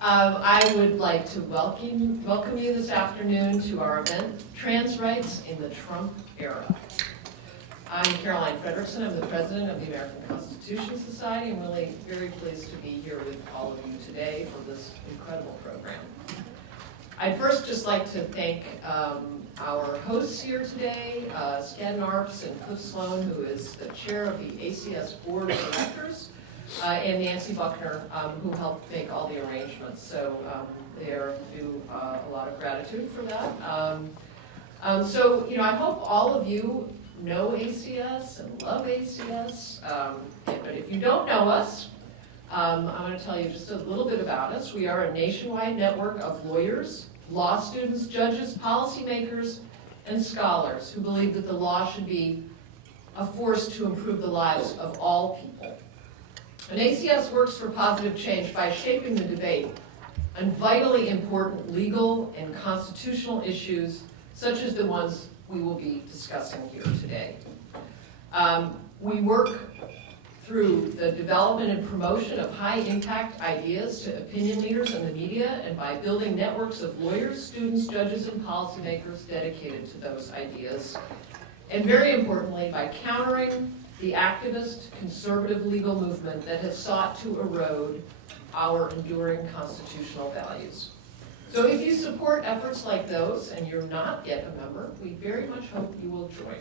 I would like to welcome you this afternoon to our event, Trans Rights in the Trump Era. I'm Caroline Frederickson. I'm the president of the American Constitution Society. I'm really very pleased to be here with all of you today for this incredible program. I'd first just like to thank our hosts here today, Skadden Arps and Cliff Sloan, who is the chair of the ACS Board of Directors, and Nancy Buckner, who helped make all the arrangements. So they are due a lot of gratitude for that. So, I hope all of you know ACS and love ACS. But if you don't know us, I'm going to tell you just a little bit about us. We are a nationwide network of lawyers, law students, judges, policymakers, and scholars who believe that the law should be a force to improve the lives of all people. And ACS works for positive change by shaping the debate on vitally important legal and constitutional issues, such as the ones we will be discussing here today. We work through the development and promotion of high-impact ideas to opinion leaders in the media, and by building networks of lawyers, students, judges, and policymakers dedicated to those ideas. And very importantly, by countering the activist, conservative legal movement that has sought to erode our enduring constitutional values. So if you support efforts like those, and you're not yet a member, we very much hope you will join.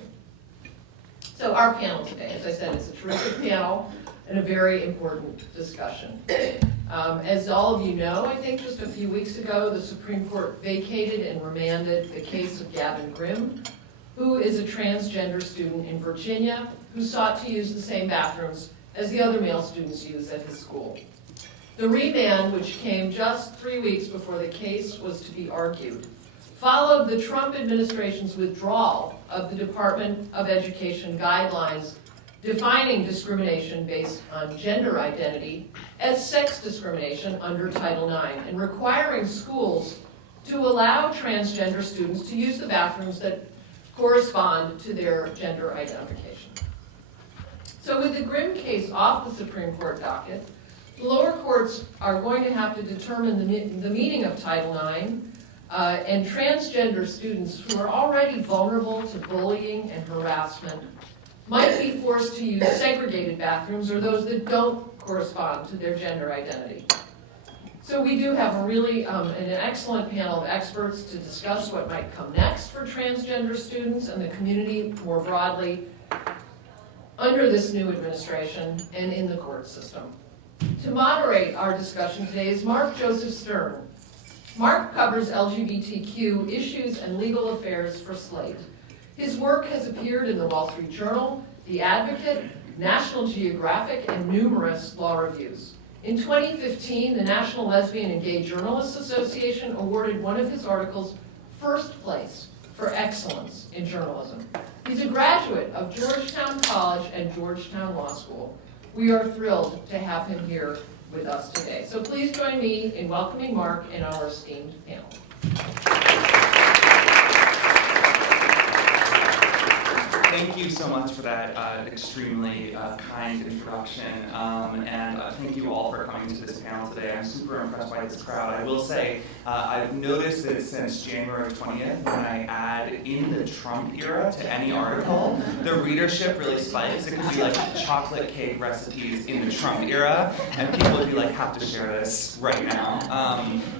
So our panel today, as I said, is a terrific panel and a very important discussion. As all of you know, I think just a few weeks ago, the Supreme Court vacated and remanded the case of Gavin Grimm, who is a transgender student in Virginia who sought to use the same bathrooms as the other male students use at his school. The remand, which came just 3 weeks before the case was to be argued, followed the Trump administration's withdrawal of the Department of Education guidelines defining discrimination based on gender identity as sex discrimination under Title IX, and requiring schools to allow transgender students to use the bathrooms that correspond to their gender identification. So with the Grimm case off the Supreme Court docket, the lower courts are going to have to determine the meaning of Title IX, and transgender students who are already vulnerable to bullying and harassment might be forced to use segregated bathrooms, or those that don't correspond to their gender identity. So we do have a really an excellent panel of experts to discuss what might come next for transgender students and the community more broadly under this new administration and in the court system. To moderate our discussion today is Mark Joseph Stern. Mark covers LGBTQ issues and legal affairs for Slate. His work has appeared in the Wall Street Journal, The Advocate, National Geographic, and numerous law reviews. In 2015, the National Lesbian and Gay Journalists Association awarded one of his articles first place for excellence in journalism. He's a graduate of Georgetown College and Georgetown Law School. We are thrilled to have him here with us today. So please join me in welcoming Mark and our esteemed panel. Thank you so much for that extremely kind introduction, and thank you all for coming to this panel today. I'm super impressed by this crowd. I will say, I've noticed that since January 20th, when I add in the Trump era to any article, the readership really spikes. It could be like chocolate cake recipes in the Trump era, and people would be like, have to share this right now.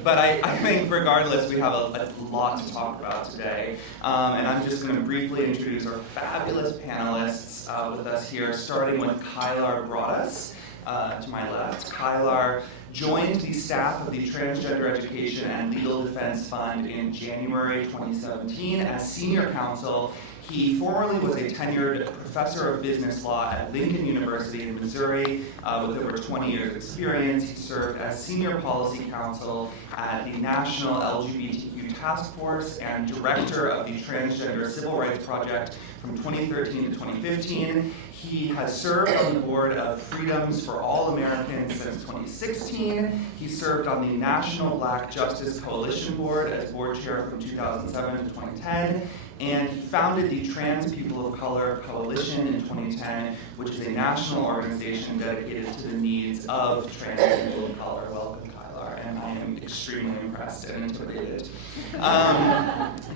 But I think regardless, we have a lot to talk about today, and I'm just going to briefly introduce our fabulous panelists with us here, starting with Kylar Broadus, to my left. Kylar joined the staff of the Transgender Education and Legal Defense Fund in January 2017 as senior counsel. He formerly was a tenured professor of business law at Lincoln University in Missouri with over 20 years experience. He served as senior policy counsel at the National LGBTQ Task Force and director of the Transgender Civil Rights Project from 2013 to 2015. He has served on the board of Freedoms for All Americans since 2016. He served on the National Black Justice Coalition Board as board chair from 2007 to 2010. And he founded the Trans People of Color Coalition in 2010, which is a national organization dedicated to the needs of trans people of color. Welcome, Kylar. And I am extremely impressed and intimidated.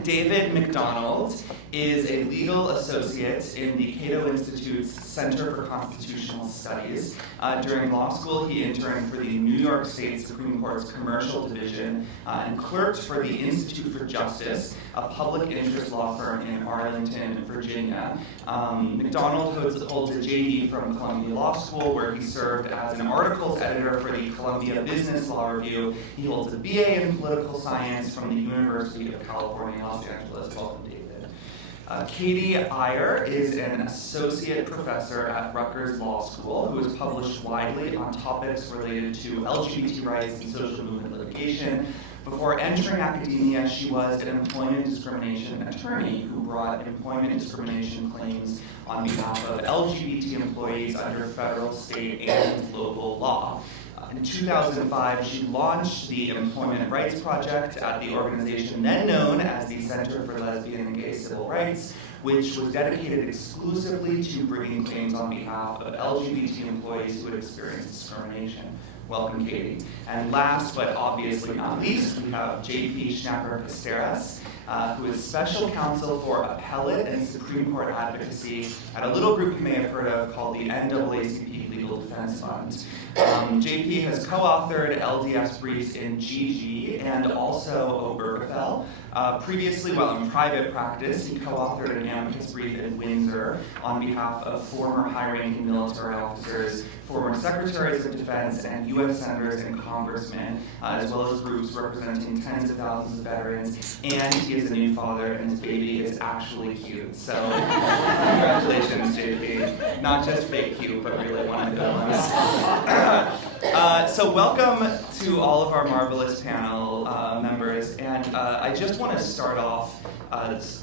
David McDonald is a legal associate in the Cato Institute's Center for Constitutional Studies. During law school, he interned for the New York State Supreme Court's Commercial Division and clerked for the Institute for Justice, a public interest law firm in Arlington, Virginia. McDonald holds a JD from Columbia Law School, where he served as an articles editor for the Columbia Business Law Review. He holds a BA in political science from the University of California, Los Angeles. Welcome, David. Katie Eyer is an associate professor at Rutgers Law School who has published widely on topics related to LGBT rights and social movement litigation. Before entering academia, she was an employment discrimination attorney who brought employment discrimination claims on behalf of LGBT employees under federal, state, and local law. In 2005, she launched the Employment Rights Project at the organization then known as the Center for Lesbian and Gay Civil Rights, which was dedicated exclusively to bringing claims on behalf of LGBT employees who had experienced discrimination. Welcome, Katie. And last, but obviously not least, we have J.P. Schnapper-Casters, who is special counsel for Appellate and Supreme Court Advocacy at a little group you may have heard of called the NAACP Legal Defense Fund. JP has co-authored LDF's briefs in GG and also Obergefell. Previously, while in private practice, he co-authored an amicus brief in Windsor on behalf of former high-ranking military officers, former secretaries of defense, and U.S. senators and congressmen, as well as groups representing tens of thousands of veterans. And he is a new father, and his baby is actually cute. So, congratulations, JP. Not just fake cute, but really one of the good ones. So welcome to all of our marvelous panel members, and I just want to start off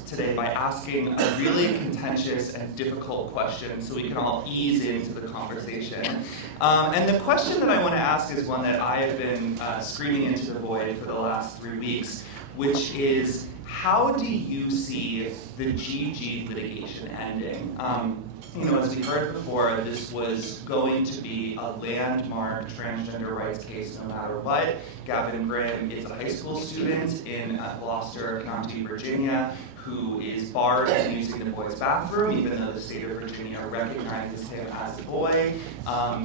today by asking a really contentious and difficult question so we can all ease into the conversation. And the question that I want to ask is one that I have been screaming into the void for the last 3 weeks, which is, how do you see the GG litigation ending? As we heard before, this was going to be a landmark transgender rights case no matter what. Gavin Grimm is a high school student in Gloucester County, Virginia, who is barred from using the boys' bathroom, even though the state of Virginia recognizes him as a boy.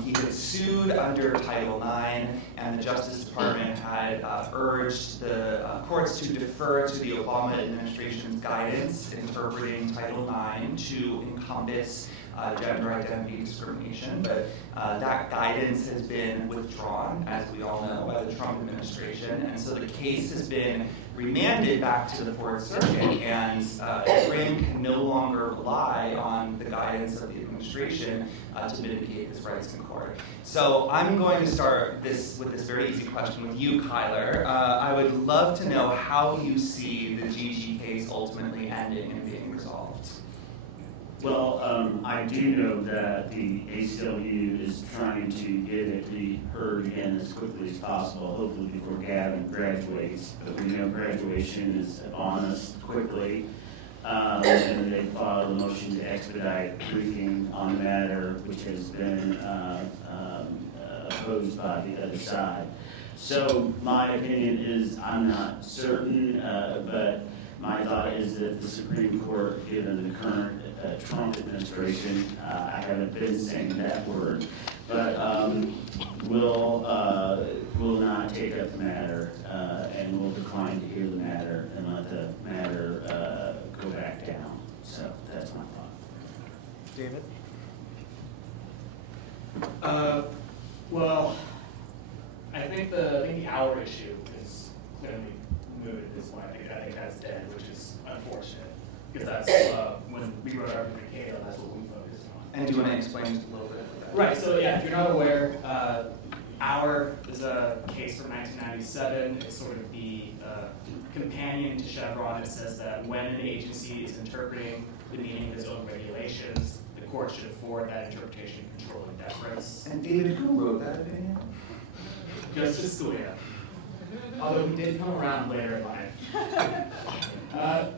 He had sued under Title IX, and the Justice Department had urged the courts to defer to the Obama administration's guidance interpreting Title IX to encompass gender identity discrimination, but that guidance has been withdrawn, as we all know, by the Trump administration, and so the case has been remanded back to the Fourth Circuit, and Grimm can no longer rely on the guidance of the administration to mitigate his rights in court. So I'm going to start with this very easy question with you, Kylar. I would love to know how you see the GG case ultimately ending and being resolved. Well, I do know that the ACLU is trying to get it be heard again as quickly as possible, hopefully before Gavin graduates. But we know graduation is on us quickly, and they filed a motion to expedite briefing on the matter, which has been opposed by the other side. So my opinion is I'm not certain, but my thought is that the Supreme Court, given the current Trump administration, I haven't been saying that word, but will not take up the matter and will decline to hear the matter and let the matter go back down. So that's my thought. David? Well, I think the hour issue is clearly moved at this point. I think that's dead, which is unfortunate, because that's when we wrote our brief in Cato, that's what we focused on. And do you want to explain just a little bit of that? Right. So yeah, if you're not aware, Eyer is a case from 1997. It's sort of the companion to Chevron. It says that when an agency is interpreting the meaning of its own regulations, the court should afford that interpretation control and deference. And David, who wrote that opinion? Justice Scalia. Although he did come around later in life.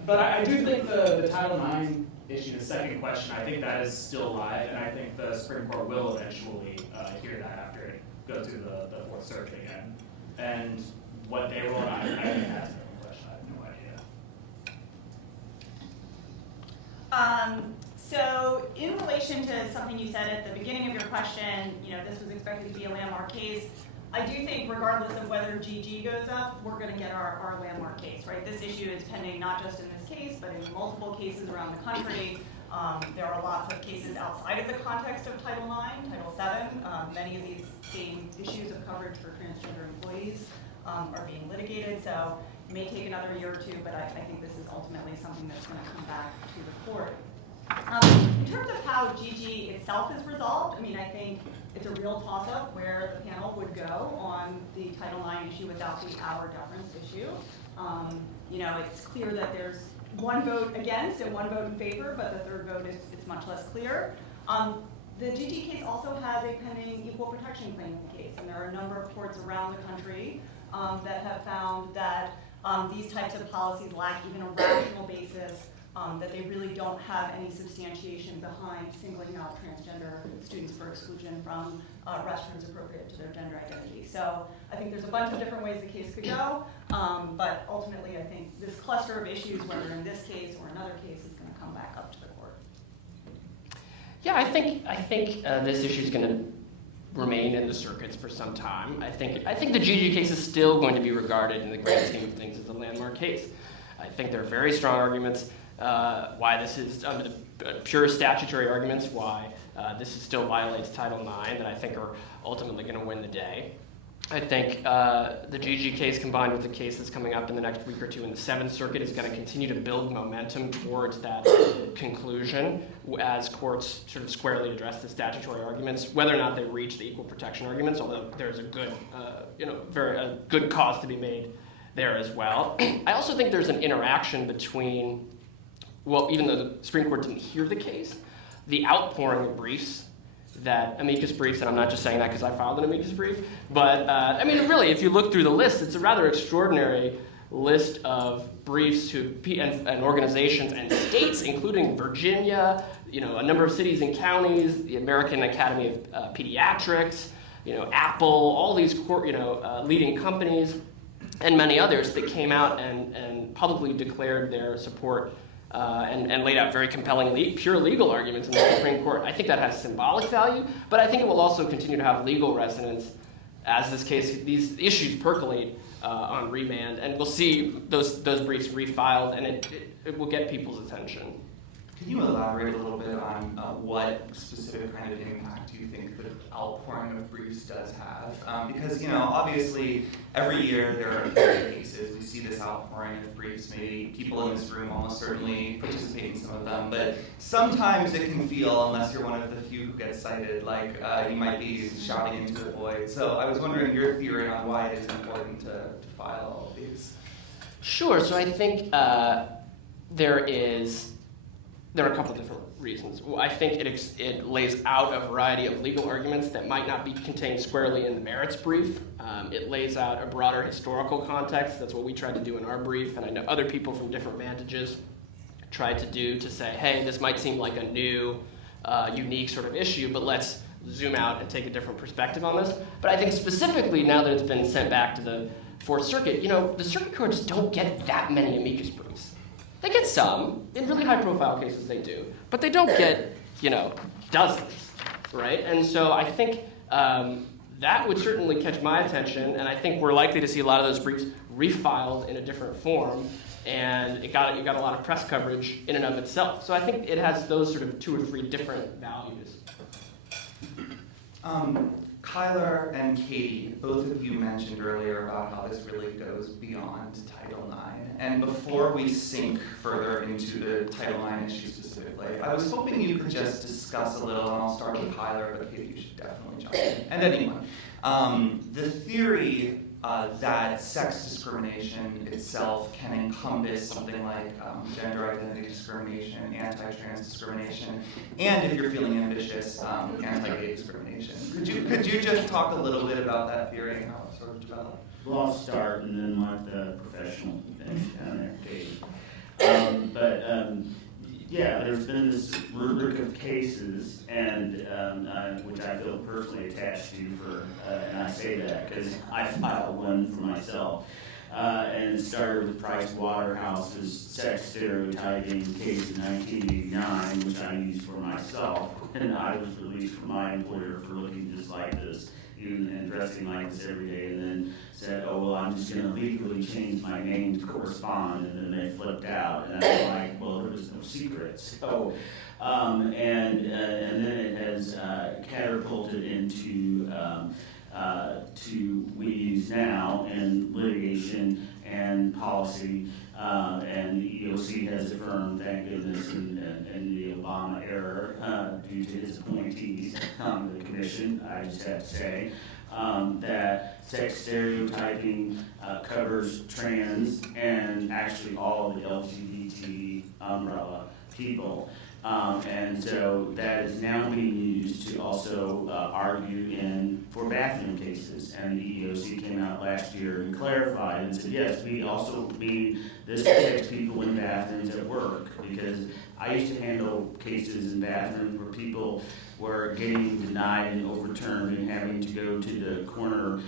But I do think the Title IX issue, the second question, I think that is still alive, and I think the Supreme Court will eventually hear that after it goes through the Fourth Circuit again. And what they rule, I think that's the question. I have no idea. So in relation to something you said at the beginning of your question, this was expected to be a landmark case. I do think regardless of whether GG goes up, we're going to get our landmark case, right? This issue is pending not just in this case, but in multiple cases around the country. There are lots of cases outside of the context of Title IX, Title VII. Many of these same issues of coverage for transgender employees are being litigated, so it may take another year or two, but I think this is ultimately something that's going to come back to the court. In terms of how GG itself is resolved, I think it's a real toss-up where the panel would go on the Title IX issue without the hour deference issue. It's clear that there's one vote against and one vote in favor, but the third vote is much less clear. The GG case also has a pending equal protection claim in the case, and there are a number of courts around the country that have found that these types of policies lack even a rational basis, that they really don't have any substantiation behind singling out transgender students for exclusion from restrooms appropriate to their gender identity. So I think there's a bunch of different ways the case could go, but ultimately I think this cluster of issues, whether in this case or another case, is going to come back up to the court. Yeah, I think this issue is going to remain in the circuits for some time. I think the GG case is still going to be regarded in the grand scheme of things as a landmark case. I think there are very strong arguments why this is, under the pure statutory arguments, why this still violates Title IX that I think are ultimately going to win the day. I think the GG case combined with the case that's coming up in the next week or two in the Seventh Circuit is going to continue to build momentum towards that conclusion as courts sort of squarely address the statutory arguments, whether or not they reach the equal protection arguments, although there's a good, very good cause to be made there as well. I also think there's an interaction between, well, even though the Supreme Court didn't hear the case, the outpouring of briefs, that amicus briefs, and I'm not just saying that because I filed an amicus brief, but really, if you look through the list, it's a rather extraordinary list of briefs to and organizations and states, including Virginia, a number of cities and counties, the American Academy of Pediatrics, Apple, all these leading companies, and many others that came out and publicly declared their support and laid out very compelling pure legal arguments in the Supreme Court. I think that has symbolic value, but I think it will also continue to have legal resonance as these issues percolate on remand, and we'll see those briefs refiled, and it will get people's attention. Can you elaborate a little bit on what specific kind of impact you think the outpouring of briefs does have? Because, obviously, every year there are cases. We see this outpouring of briefs. Maybe people in this room almost certainly participate in some of them. But sometimes it can feel, unless you're one of the few who gets cited, like you might be shouting into the void. So I was wondering your theory on why it is important to file all of these. Sure. So I think there are a couple of different reasons. Well, I think it lays out a variety of legal arguments that might not be contained squarely in the merits brief. It lays out a broader historical context. That's what we tried to do in our brief, and I know other people from different vantages tried to do to say, hey, this might seem like a new, unique sort of issue, but let's zoom out and take a different perspective on this. But I think specifically now that it's been sent back to the Fourth Circuit, the circuit courts don't get that many amicus briefs. They get some. In really high-profile cases, they do. But they don't get, dozens, right? And so I think that would certainly catch my attention, and I think we're likely to see a lot of those briefs refiled in a different form, and you got a lot of press coverage in and of itself. So I think it has those sort of 2 or 3 different values. Kylar and Katie, both of you mentioned earlier about how this really goes beyond Title IX. And before we sink further into the Title IX issue specifically, I was hoping you could just discuss a little, and I'll start with Kylar, but Katie, you should definitely jump in, and anyone. The theory that sex discrimination itself can encompass something like gender identity discrimination, anti-trans discrimination, and if you're feeling ambitious, anti-gay discrimination. Could you just talk a little bit about that theory and how it sort of developed? Well, I'll start and then let the professional finish down there, Katie. Yeah, there's been this rubric of cases, and which I feel personally attached to and I say that because I filed one for myself. And it started with Price Waterhouse's sex stereotyping case in 1989, which I used for myself, and I was released from my employer for looking just like this, and dressing like this every day, and then said, oh, well, I'm just going to legally change my name to correspond, and then they flipped out, and I was like, well, there was no secret. So, and then it has catapulted into to we use now in litigation and policy, and the EEOC has affirmed, thank goodness, in the Obama era, due to his appointees on the commission, I just have to say, that sex stereotyping covers trans and actually all the LGBT umbrella people. And so that is now being used to also argue for bathroom cases. And the EEOC came out last year and clarified and said, yes, we also mean this protects people in bathrooms at work. Because I used to handle cases in bathrooms where people were getting denied and overturned and having to go to the corner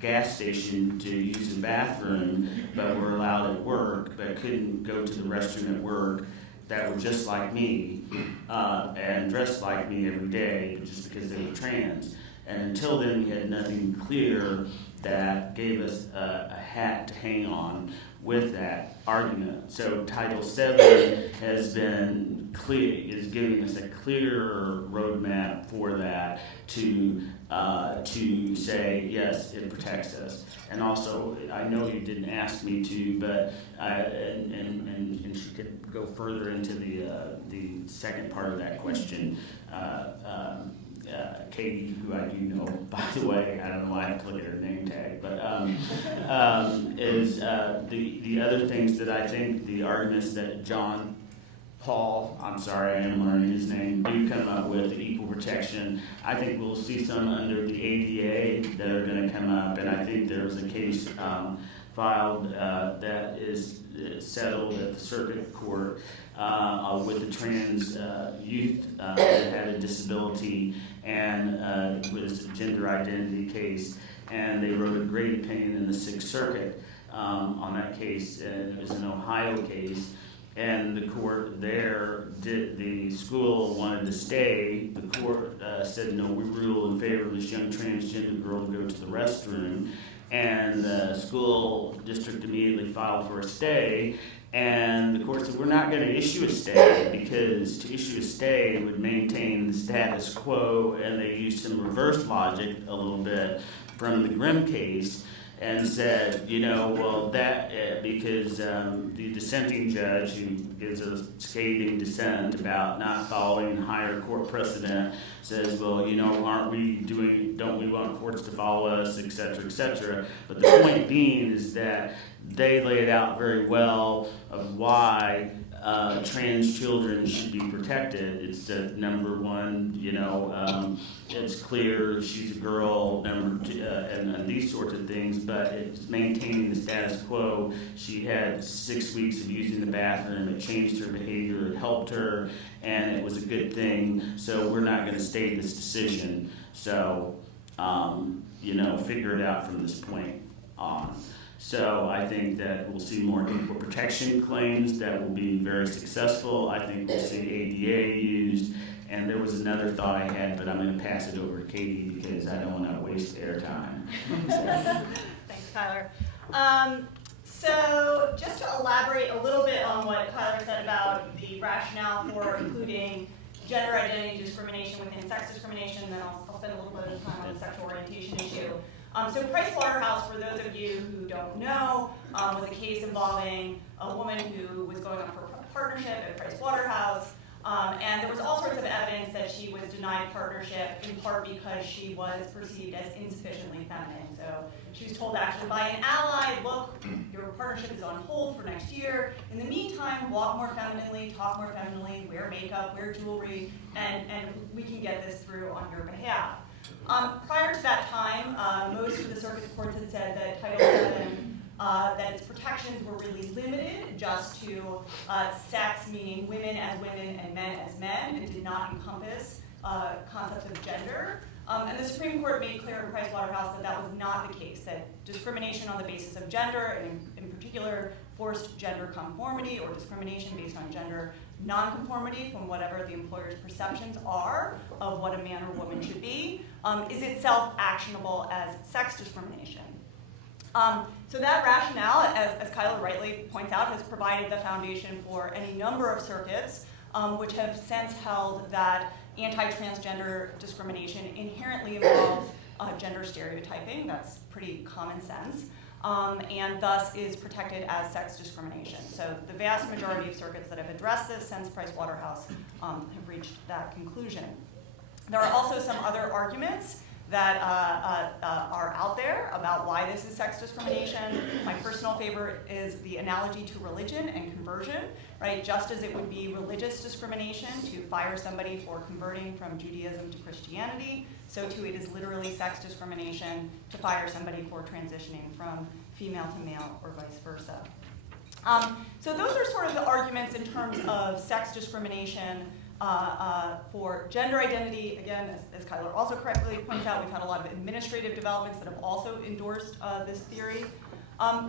gas station to use the bathroom, but were allowed at work, but couldn't go to the restroom at work, that were just like me and dressed like me every day just because they were trans. And until then, we had nothing clear that gave us a hat to hang on with that argument. So Title VII has been clear, is giving us a clearer roadmap for that to say, yes, it protects us. And also, I know you didn't ask me to, but and she could go further into the second part of that question. Katie, who I do know, by the way, I don't know why I put her name tag, but is the other things that I think the arguments that John Paul, I'm sorry, I am learning his name, do come up with equal protection. I think we'll see some under the ADA that are going to come up, and I think there was a case filed that is settled at the circuit court with the trans youth that had a disability, and it was a gender identity case, and they wrote a great opinion in the Sixth Circuit on that case, and it was an Ohio case. And the court there, the school wanted to stay. The court said, no, we rule in favor of this young transgender girl to go to the restroom. And the school district immediately filed for a stay. And the court said, we're not going to issue a stay because to issue a stay would maintain the status quo. And they used some reverse logic a little bit from the Grimm case. And said, well, that because the dissenting judge who gives a scathing dissent about not following higher court precedent says, well, don't we want courts to follow us, et cetera, et cetera. But the point being is that they laid out very well of why trans children should be protected. It's number one, it's clear she's a girl, number two, and these sorts of things, but it's maintaining the status quo. She had 6 weeks of using the bathroom. It changed her behavior. It helped her, and it was a good thing. So we're not going to stay this decision. So, figure it out from this point on. So I think that we'll see more equal protection claims that will be very successful. I think we'll see ADA used. And there was another thought I had, but I'm going to pass it over to Katie because I don't want to waste airtime. Thanks, Kylar. So just to elaborate a little bit on what Kylar said about the rationale for including gender identity discrimination within sex discrimination, then I'll spend a little bit of time on the sexual orientation issue. So Price Waterhouse, for those of you who don't know, was a case involving a woman who was going on for a partnership at Price Waterhouse, and there was all sorts of evidence that she was denied partnership in part because she was perceived as insufficiently feminine. So she was told actually by an ally, look, your partnership is on hold for next year. In the meantime, walk more femininely, talk more femininely, wear makeup, wear jewelry, and we can get this through on your behalf. Prior to that time, most of the circuit courts had said that Title VII that its protections were really limited just to sex, meaning women as women and men as men, and did not encompass concepts of gender. And the Supreme Court made clear in Pricewaterhouse that that was not the case, that discrimination on the basis of gender, and in particular forced gender conformity or discrimination based on gender nonconformity from whatever the employer's perceptions are of what a man or woman should be, is itself actionable as sex discrimination. So that rationale, as Kylar rightly points out, has provided the foundation for any number of circuits which have since held that anti-transgender discrimination inherently involves gender stereotyping. That's pretty common sense. And thus is protected as sex discrimination. So the vast majority of circuits that have addressed this since Pricewaterhouse have reached that conclusion. There are also some other arguments that are out there about why this is sex discrimination. My personal favorite is the analogy to religion and conversion, right? Just as it would be religious discrimination to fire somebody for converting from Judaism to Christianity, so too it is literally sex discrimination to fire somebody for transitioning from female to male or vice versa. So those are sort of the arguments in terms of sex discrimination for gender identity. Again, as Kylar also correctly points out, we've had a lot of administrative developments that have also endorsed this theory.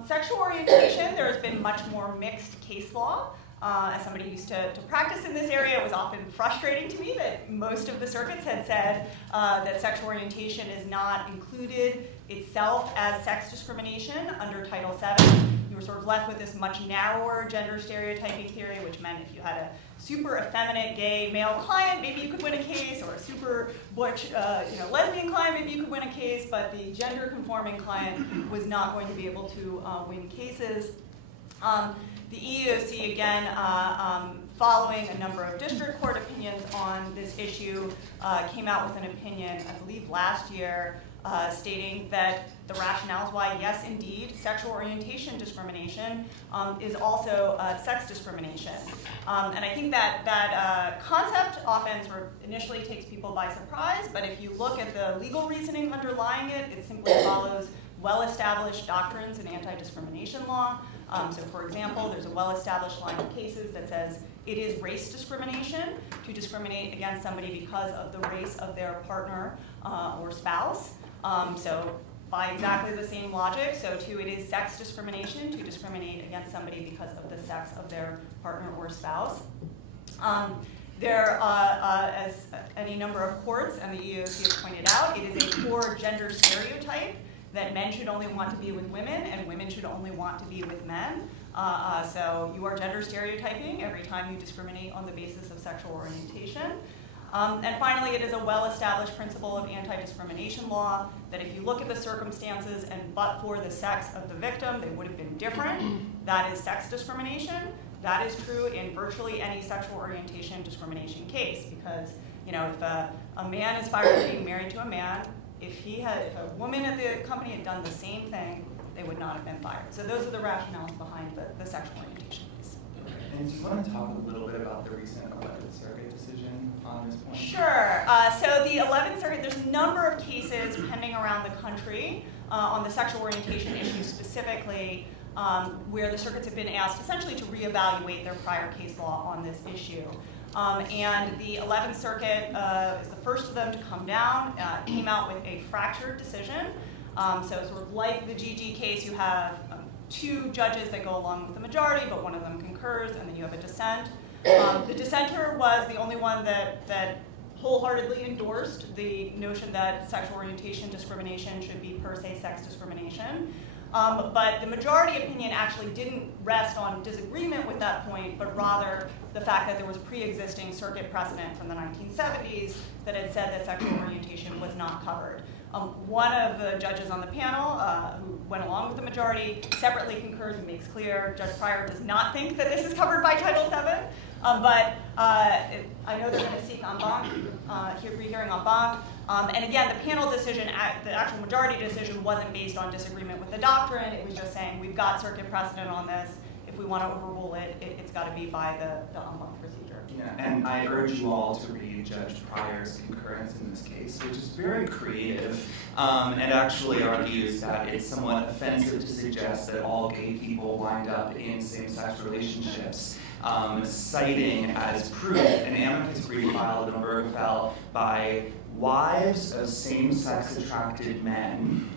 Sexual orientation, there has been much more mixed case law. As somebody who used to practice in this area, it was often frustrating to me that most of the circuits had said that sexual orientation is not included itself as sex discrimination under Title VII. You were sort of left with this much narrower gender stereotyping theory, which meant if you had a super effeminate gay male client, maybe you could win a case, or a super butch lesbian client, maybe you could win a case, but the gender conforming client was not going to be able to win cases. The EEOC, again, following a number of district court opinions on this issue, came out with an opinion, I believe last year, stating that the rationales why, yes, indeed, sexual orientation discrimination is also sex discrimination. And I think that concept often sort of initially takes people by surprise, but if you look at the legal reasoning underlying it, it simply follows well-established doctrines in anti-discrimination law. So for example, there's a well-established line of cases that says it is race discrimination to discriminate against somebody because of the race of their partner or spouse. So by exactly the same logic, so too it is sex discrimination to discriminate against somebody because of the sex of their partner or spouse. As any number of courts and the EEOC has pointed out, it is a core gender stereotype that men should only want to be with women and women should only want to be with men. So you are gender stereotyping every time you discriminate on the basis of sexual orientation. And finally, it is a well-established principle of anti-discrimination law that if you look at the circumstances and but for the sex of the victim, they would have been different. That is sex discrimination. That is true in virtually any sexual orientation discrimination case because, if a man is fired for being married to a man, if a woman at the company had done the same thing, they would not have been fired. So those are the rationales behind the sexual orientation piece. And do you want to talk a little bit about the recent 11th Circuit decision on this point? Sure. So the 11th Circuit, there's a number of cases pending around the country on the sexual orientation issue specifically, where the circuits have been asked essentially to reevaluate their prior case law on this issue. And the 11th Circuit is the first of them to come down, came out with a fractured decision. So sort of like the GG case, you have two judges that go along with the majority, but one of them concurs, and then you have a dissent. The dissenter was the only one that wholeheartedly endorsed the notion that sexual orientation discrimination should be per se sex discrimination. But the majority opinion actually didn't rest on disagreement with that point, but rather the fact that there was pre-existing circuit precedent from the 1970s that had said that sexual orientation was not covered. One of the judges on the panel who went along with the majority separately concurs and makes clear Judge Pryor does not think that this is covered by Title VII, but I know they're going to seek en banc, rehearing en banc. And again, the panel decision, the actual majority decision wasn't based on disagreement with the doctrine. It was just saying we've got circuit precedent on this. If we want to overrule it, it's got to be by the en banc procedure. Yeah, and I urge you all to read Judge Pryor's concurrence in this case, which is very creative, and actually argues that it's somewhat offensive to suggest that all gay people wind up in same-sex relationships, citing as proof an amicus brief filed in Obergefell by wives of same-sex attracted men,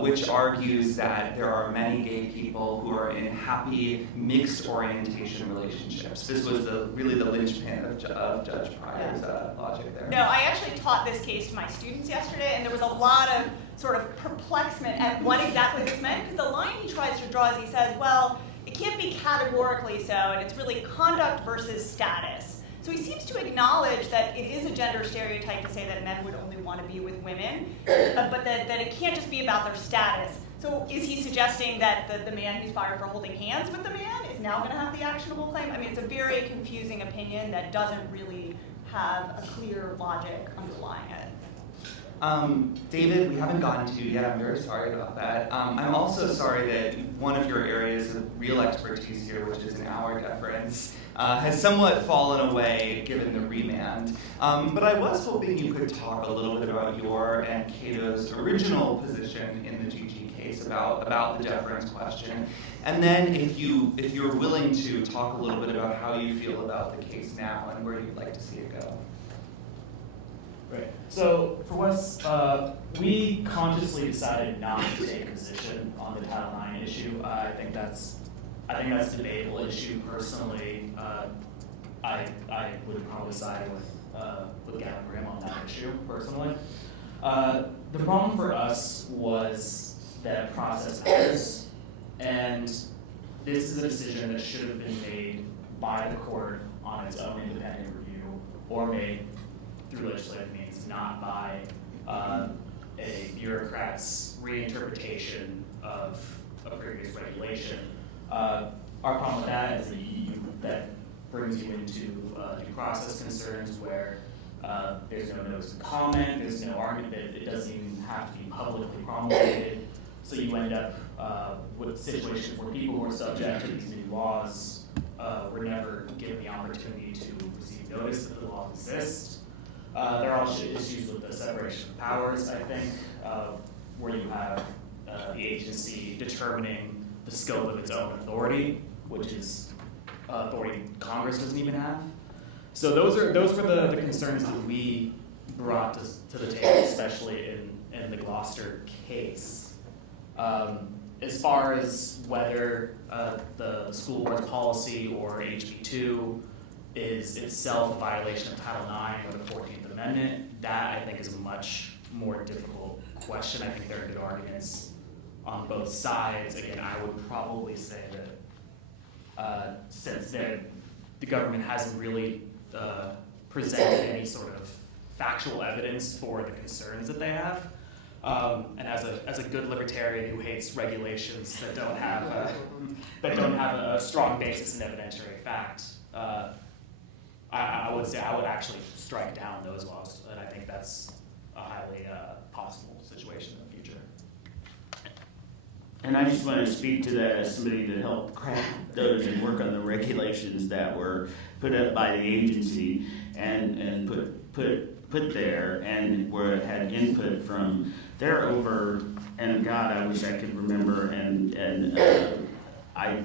which argues that there are many gay people who are in happy mixed orientation relationships. This was really the linchpin of Judge Pryor's logic there. No, I actually taught this case to my students yesterday, and there was a lot of sort of perplexement at what exactly this meant, because the line he tries to draw is he says, well, it can't be categorically so, and it's really conduct versus status. So he seems to acknowledge that it is a gender stereotype to say that men would only want to be with women, but that it can't just be about their status. So is he suggesting that the man who's fired for holding hands with the man is now going to have the actionable claim? I mean, it's a very confusing opinion that doesn't really have a clear logic underlying it. David, we haven't gotten to you yet. I'm very sorry about that. I'm also sorry that one of your areas of real expertise here, which is in Eyer deference, has somewhat fallen away given the remand. But I was hoping you could talk a little bit about your and Cato's original position in the GG case about the deference question. And then if you're willing to talk a little bit about how you feel about the case now and where you'd like to see it go. Right. So for us, we consciously decided not to take a position on the Title IX issue. I think that's a debatable issue. Personally, I would probably side with Gavin Grimm on that issue. Personally, the problem for us was that process matters, and this is a decision that should have been made by the court on its own independent review, or made through legislative means, not by a bureaucrat's reinterpretation of a previous regulation. Our problem with that is that brings you into due process concerns where there's no notice of comment, there's no argument, it doesn't even have to be publicly promulgated. So you end up with situations where people who are subject to these new laws were never given the opportunity to receive notice that the laws exist. There are also issues with the separation of powers, I think, where you have the agency determining the scope of its own authority, which is authority Congress doesn't even have. So those were the concerns that we brought to the table, especially in the Gloucester case. As far as whether the school board's policy or HB2 is itself a violation of Title IX or the 14th Amendment, that I think is a much more difficult question. I think there are good arguments on both sides. Again, I would probably say that since the government hasn't really presented any sort of factual evidence for the concerns that they have, and as a good libertarian who hates regulations that don't have a strong basis in evidentiary fact, I would say I would actually strike down those laws, and I think that's a highly possible situation in the future. And I just want to speak to that as somebody that helped craft those and work on the regulations that were put up by the agency and put there, and where it had input from there over, and God, I wish I could remember, and I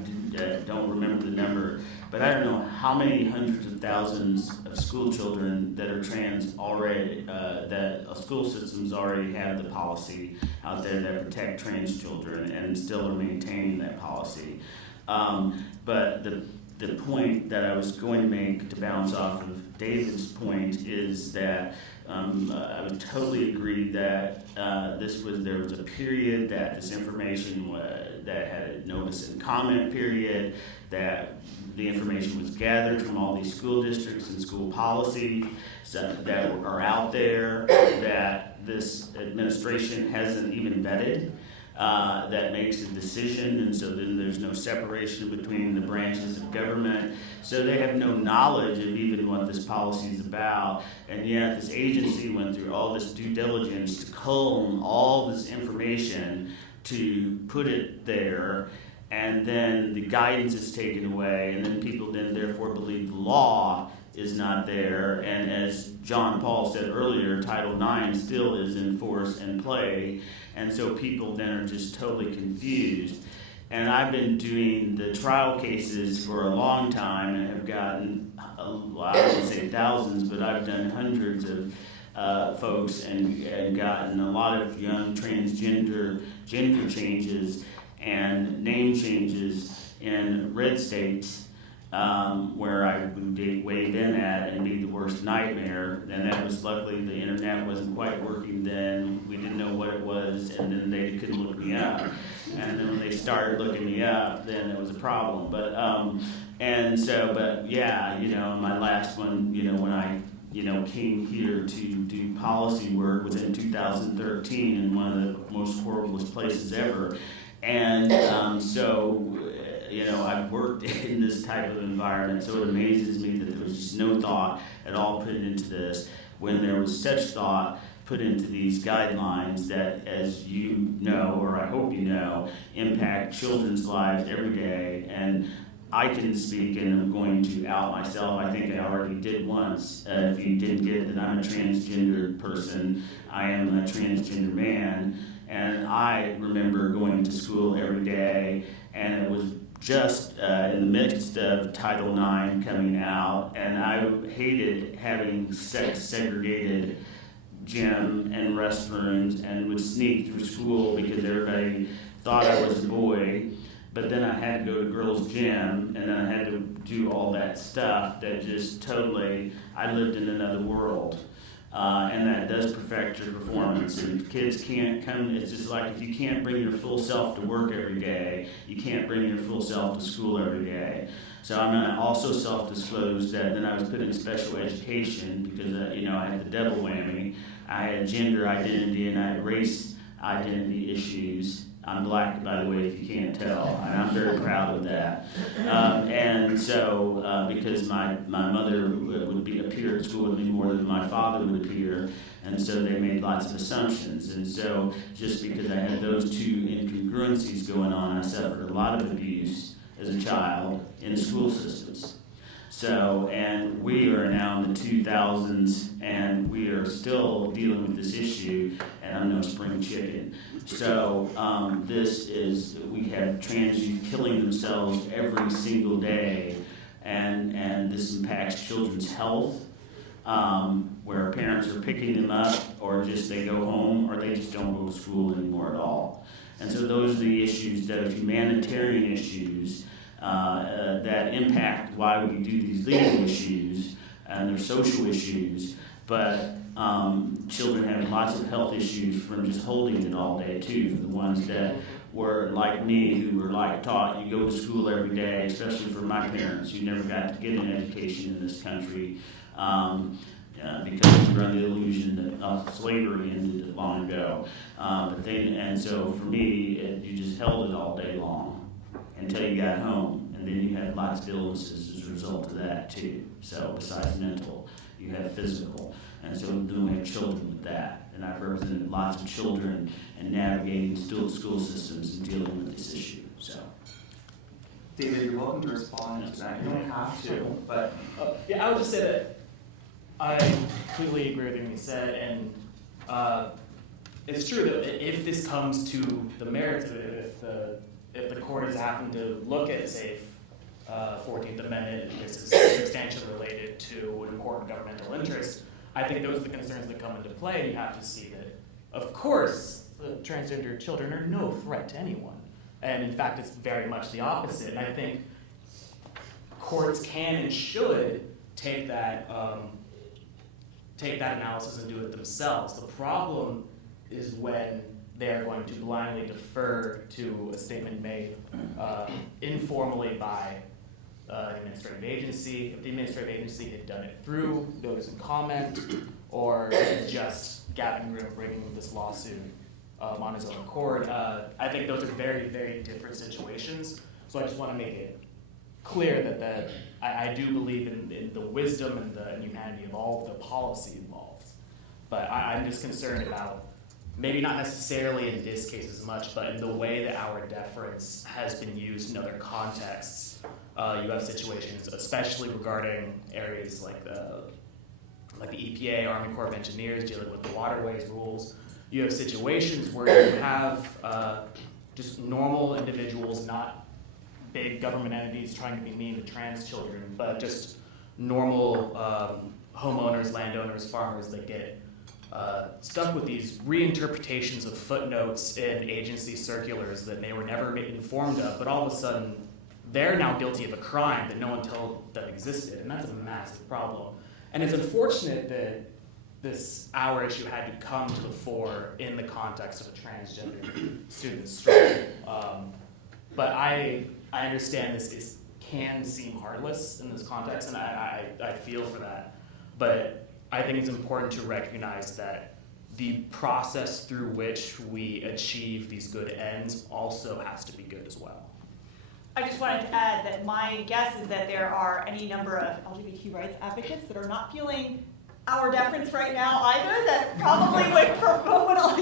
don't remember the number, but I don't know how many hundreds of thousands of school children that are trans already, that school systems already have the policy out there that protect trans children and still are maintaining that policy. But the point that I was going to make to bounce off of David's point is that I would totally agree that there was a period that this information that had a notice and comment period, that the information was gathered from all these school districts and school policy that are out there, that this administration hasn't even vetted, that makes a decision, and so then there's no separation between the branches of government. So they have no knowledge of even what this policy is about, and yet this agency went through all this due diligence to comb all this information to put it there, and then the guidance is taken away, and then people then therefore believe the law is not there, and as John Paul said earlier, Title IX still is in force and play, and so people then are just totally confused. And I've been doing the trial cases for a long time and have gotten, I wouldn't say thousands, but I've done hundreds of folks and gotten a lot of young transgender gender changes and name changes in red states where I would wave in at and be the worst nightmare. And that was luckily the internet wasn't quite working then. We didn't know what it was, and then they couldn't look me up. And then when they started looking me up, then it was a problem. But yeah, my last one, when I came here to do policy work was in 2013 in one of the most horriblest places ever. And I've worked in this type of environment, so it amazes me that there was just no thought at all put into this when there was such thought put into these guidelines that, as you know, or I hope you know, impact children's lives every day. And I can speak, and I'm going to out myself. I think I already did once. If you didn't get it, then I'm a transgender person. I am a transgender man. And I remember going to school every day, and it was just in the midst of Title IX coming out, and I hated having sex-segregated gym and restrooms and would sneak through school because everybody thought I was a boy. But then I had to go to girls' gym, and then I had to do all that stuff that just totally, I lived in another world. And that does perfect your performance. And if kids can't come, it's just like if you can't bring your full self to work every day, you can't bring your full self to school every day. So I'm going to also self-disclose that then I was put in special education because, I had the double whammy. I had gender identity and I had race identity issues. I'm black, by the way, if you can't tell, and I'm very proud of that. And so, because my mother would appear at school with me more than my father would appear, and so they made lots of assumptions. And so, just because I had those two incongruencies going on, I suffered a lot of abuse as a child in school systems. So, and we are now in the 2000s, and we are still dealing with this issue, and I'm no spring chicken. So, we have trans youth killing themselves every single day, and this impacts children's health, where parents are picking them up, or just they go home, or they just don't go to school anymore at all. And so those are the issues that are humanitarian issues, that impact why we do these legal issues, and they're social issues, but children have lots of health issues from just holding it all day too, for the ones that were like me, who were taught you go to school every day, especially for my parents who never got to get an education in this country, because we were under the illusion that slavery ended long ago. And so for me, you just held it all day long until you got home, and then you had lots of illnesses as a result of that too. So besides mental, you have physical, and so then we have children with that. And I've represented lots of children and navigating school systems and dealing with this issue. So, David, you're welcome to respond to that. You don't have to, but I would just say that I completely agree with everything you said, and it's true that if this comes to the merits of it, if the court is having to look at, say, 14th Amendment, this is substantially related to an important governmental interest, I think those are the concerns that come into play, and you have to see that, of course, the transgender children are no threat to anyone. And in fact, it's very much the opposite. And I think courts can and should take that analysis and do it themselves. The problem is when they're going to blindly defer to a statement made informally by an administrative agency. If the administrative agency had done it through notice and comment, or just Gavin Grimm bringing this lawsuit on his own accord, I think those are very, very different situations. So I just want to make it clear that I do believe in the wisdom and the humanity of all of the policy involved. But I'm just concerned about maybe not necessarily in this case as much, but in the way that our deference has been used in other contexts. You have situations, especially regarding areas like the EPA, Army Corps of Engineers, dealing with the waterways rules. You have situations where you have just normal individuals, not big government entities trying to be mean to trans children, but just normal homeowners, landowners, farmers that get stuck with these reinterpretations of footnotes in agency circulars that they were never informed of, but all of a sudden they're now guilty of a crime that no one told them existed, and that's a massive problem. And it's unfortunate that our issue had to come to the fore in the context of a transgender student struggle. But I understand this can seem heartless in this context, and I feel for that. But I think it's important to recognize that the process through which we achieve these good ends also has to be good as well. I just wanted to add that my guess is that there are any number of LGBT rights advocates that are not feeling our deference right now either, that probably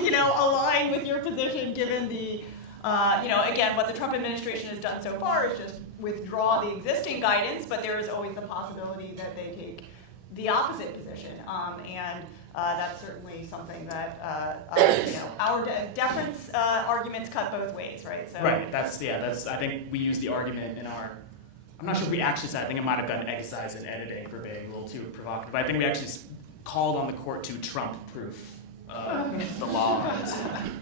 would align with your position given the, again, what the Trump administration has done so far is just withdraw the existing guidance, but there is always the possibility that they take the opposite position. And that's certainly something that, our deference arguments cut both ways, right? So right, that's, I think we use the argument in our, I'm not sure if we actually said, I think it might have been exercise in editing for being a little too provocative, but I think we actually called on the court to Trump-proof the law. I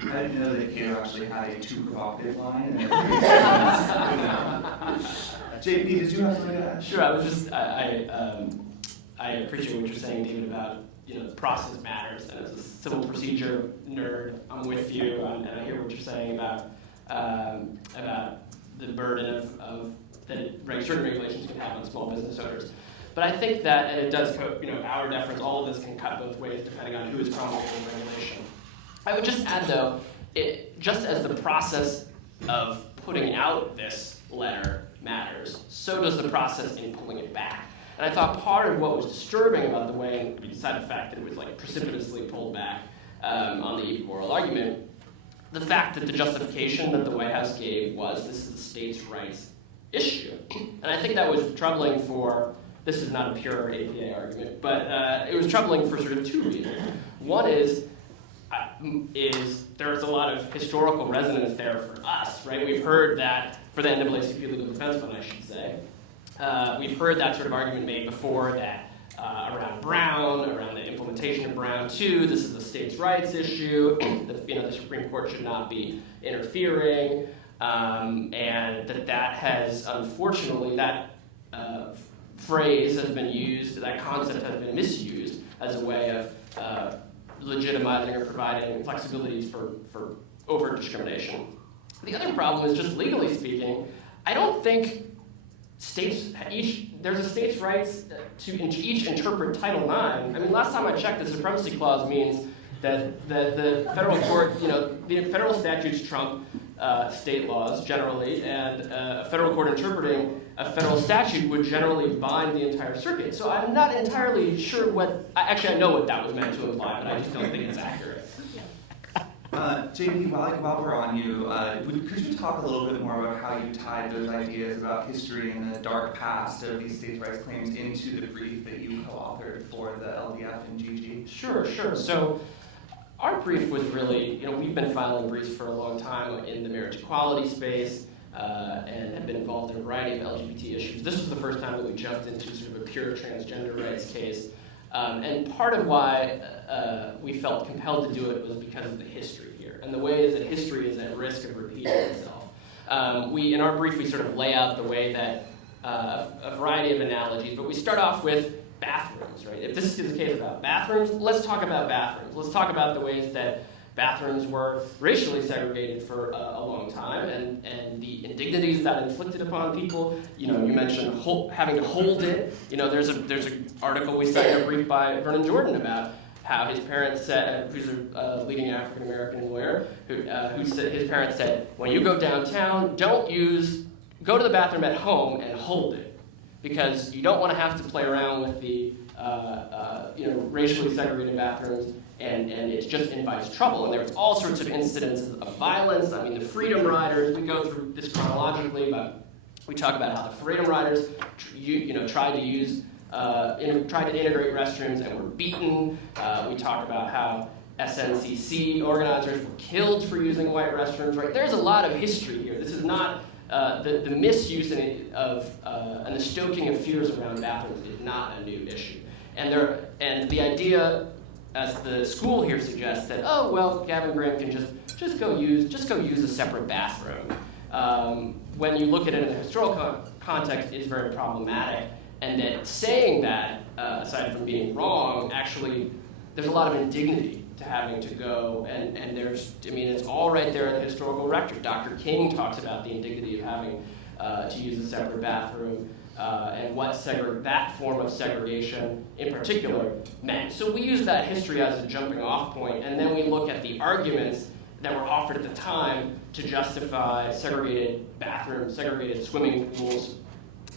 didn't know that Cato actually had a too provocative line. JP, did you have something to add? Sure, I was just, I appreciate what you're saying, David, about the process matters, and as a civil procedure nerd, I'm with you, and I hear what you're saying about the burden of that certain regulations can have on small business owners. But I think that, and it does, our deference, all of this can cut both ways depending on who is promulgating regulation. I would just add, though, just as the process of putting out this letter matters, so does the process in pulling it back. And I thought part of what was disturbing about the way, beside the fact that it was precipitously pulled back on the eve of oral argument, the fact that the justification that the White House gave was this is the states' rights issue. And I think that was troubling for, this is not a pure APA argument, but it was troubling for sort of two reasons. One is there's a lot of historical resonance there for us, right? We've heard that, for the NAACP Legal Defense Fund, I should say, we've heard that sort of argument made before that around Brown, around the implementation of Brown 2, this is a states' rights issue, the Supreme Court should not be interfering, and that has, unfortunately, that phrase has been used, that concept has been misused as a way of legitimizing or providing flexibilities for overt discrimination. The other problem is just legally speaking, I don't think there's a states' rights to each interpret Title IX. I mean, last time I checked, the Supremacy Clause means that the federal court, the federal statutes trump state laws generally, and a federal court interpreting a federal statute would generally bind the entire circuit. So I'm not entirely sure I know what that was meant to imply, but I just don't think it's accurate. JP, while we're on you, could you talk a little bit more about how you tied those ideas about history and the dark past of these states' rights claims into the brief that you co-authored for the LDF and GG? Sure. So our brief was really, we've been filing briefs for a long time in the marriage equality space and have been involved in a variety of LGBT issues. This was the first time that we jumped into sort of a pure transgender rights case. And part of why we felt compelled to do it was because of the history here, and the ways that history is at risk of repeating itself. In our brief, we sort of lay out the way that a variety of analogies, but we start off with bathrooms, right? If this is a case about bathrooms, let's talk about bathrooms. Let's talk about the ways that bathrooms were racially segregated for a long time, and the indignities that inflicted upon people. You mentioned having to hold it. There's an article we cite in a brief by Vernon Jordan about how his parents said, who's a leading African American lawyer, who said his parents said, when you go downtown, go to the bathroom at home and hold it, because you don't want to have to play around with the racially segregated bathrooms and it just invites trouble. And there's all sorts of incidences of violence. I mean, the Freedom Riders, we go through this chronologically, but we talk about how the Freedom Riders tried to integrate restrooms and were beaten. We talk about how SNCC organizers were killed for using white restrooms, right? There's a lot of history here. This is not, the misuse and the stoking of fears around bathrooms is not a new issue. And the idea, as the school here suggests, that, oh, well, Gavin Grimm can just go use a separate bathroom. When you look at it in the historical context, it's very problematic. And that saying that, aside from being wrong, actually, there's a lot of indignity to having to go, and it's all right there in the historical record. Dr. King talks about the indignity of having to use a separate bathroom and what that form of segregation in particular meant. So we use that history as a jumping off point, and then we look at the arguments that were offered at the time to justify segregated bathrooms, segregated swimming pools,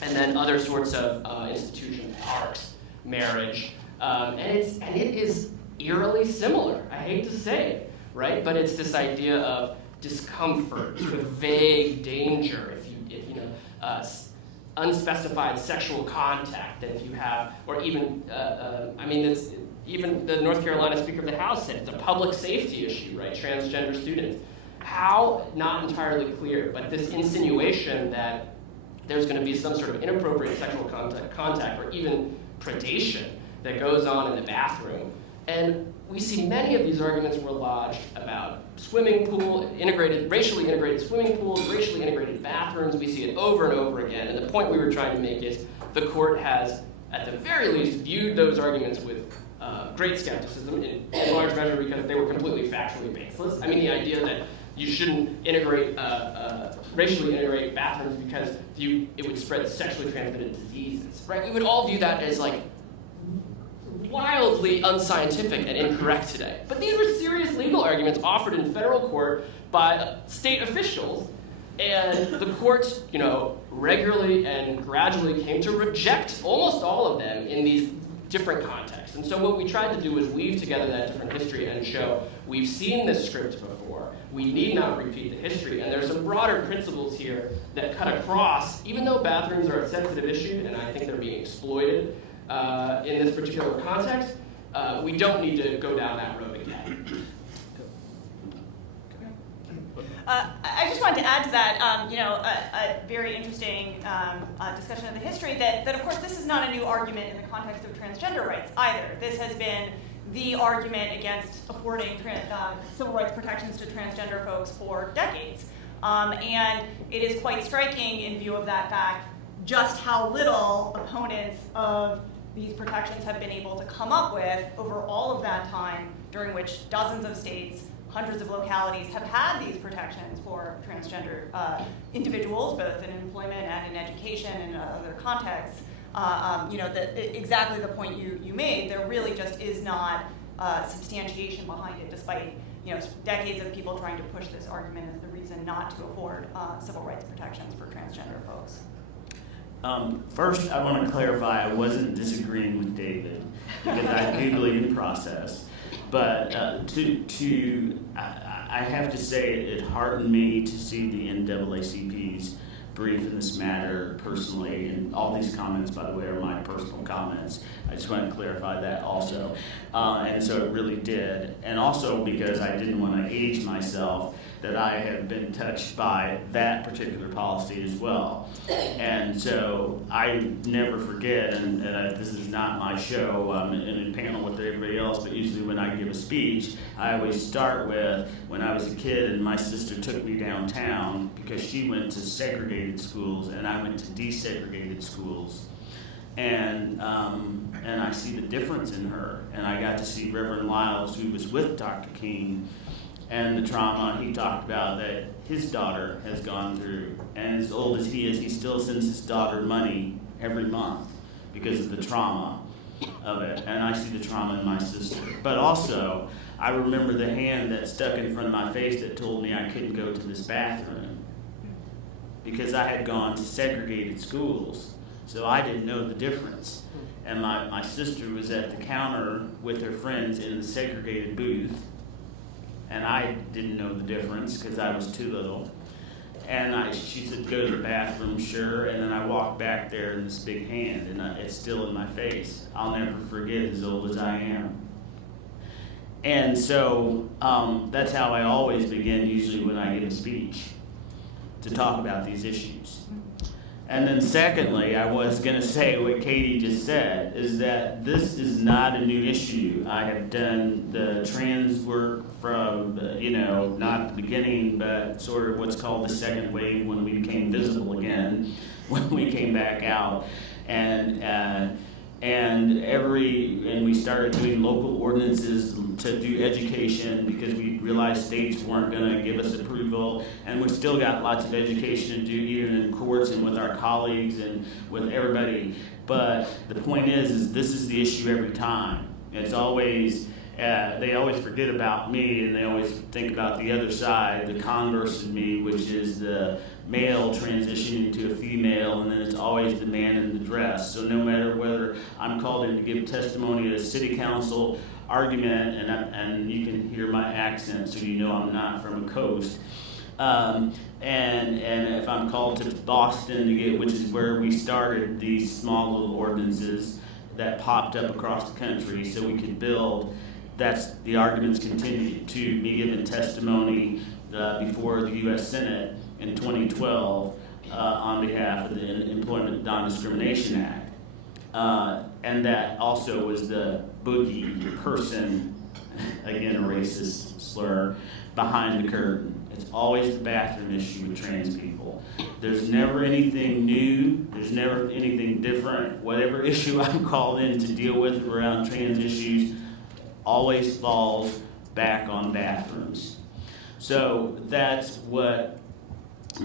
and then other sorts of institutions, parks, marriage, and it is eerily similar. I hate to say it, right? But it's this idea of discomfort, sort of vague danger, if you know, unspecified sexual contact, that if you have, or even, even the North Carolina Speaker of the House said it's a public safety issue, right? Transgender students. How? Not entirely clear, but this insinuation that there's going to be some sort of inappropriate sexual contact or even predation that goes on in the bathroom. And we see many of these arguments were lodged about swimming pool, racially integrated swimming pools, racially integrated bathrooms. We see it over and over again. And the point we were trying to make is the court has, at the very least, viewed those arguments with great skepticism, in large measure because they were completely factually baseless. I mean, the idea that you shouldn't racially integrate bathrooms because it would spread sexually transmitted diseases, right? We would all view that as like wildly unscientific and incorrect today. But these were serious legal arguments offered in federal court by state officials, and the courts, regularly and gradually came to reject almost all of them in these different contexts. And so what we tried to do was weave together that different history and show we've seen this script before. We need not repeat the history. And there's some broader principles here that cut across, even though bathrooms are a sensitive issue, and I think they're being exploited in this particular context, we don't need to go down that road again. I just wanted to add to that, a very interesting discussion of the history that, of course, this is not a new argument in the context of transgender rights either. This has been the argument against affording civil rights protections to transgender folks for decades. And it is quite striking in view of that fact just how little opponents of these protections have been able to come up with over all of that time, during which dozens of states, hundreds of localities have had these protections for transgender individuals, both in employment and in education and other contexts. Exactly the point you made, there really just is not substantiation behind it, despite decades of people trying to push this argument as the reason not to afford civil rights protections for transgender folks. First, I want to clarify I wasn't disagreeing with David because I do believe in process. But I have to say it heartened me to see the NAACP's brief in this matter personally, and all these comments, by the way, are my personal comments. I just want to clarify that also. And so it really did. And also because I didn't want to age myself, that I have been touched by that particular policy as well. And so I never forget, and this is not my show, I'm in a panel with everybody else, but usually when I give a speech, I always start with when I was a kid and my sister took me downtown because she went to segregated schools and I went to desegregated schools. And I see the difference in her. And I got to see Reverend Lyles, who was with Dr. King, and the trauma he talked about that his daughter has gone through. And as old as he is, he still sends his daughter money every month because of the trauma of it. And I see the trauma in my sister. But also, I remember the hand that stuck in front of my face that told me I couldn't go to this bathroom because I had gone to segregated schools. So I didn't know the difference. And my sister was at the counter with her friends in the segregated booth, and I didn't know the difference because I was too little. And she said, go to the bathroom, sure. And then I walked back there in this big hand, and it's still in my face. I'll never forget, as old as I am. And so that's how I always begin, usually when I give a speech, to talk about these issues. And then secondly, I was going to say what Katie just said, is that this is not a new issue. I have done the trans work from, not the beginning, but sort of what's called the second wave when we became visible again, when we came back out. And we started doing local ordinances to do education because we realized states weren't going to give us approval, and we still got lots of education to do even in courts and with our colleagues and with everybody. But the point is this is the issue every time. It's always they always forget about me, and they always think about the other side, the converse of me, which is the male transitioning to a female, and then it's always the man in the dress. So no matter whether I'm called in to give testimony at a city council argument, and you can hear my accent, so you know I'm not from a coast. And if I'm called to Boston to get, which is where we started these small little ordinances that popped up across the country, so we could build. That's the arguments continue to be given testimony before the U.S. Senate in 2012 on behalf of the Employment Non-Discrimination Act. And that also was the boogie person, again a racist slur, behind the curtain. It's always the bathroom issue with trans people. There's never anything new. There's never anything different. Whatever issue I'm called in to deal with around trans issues always falls back on bathrooms. So that's what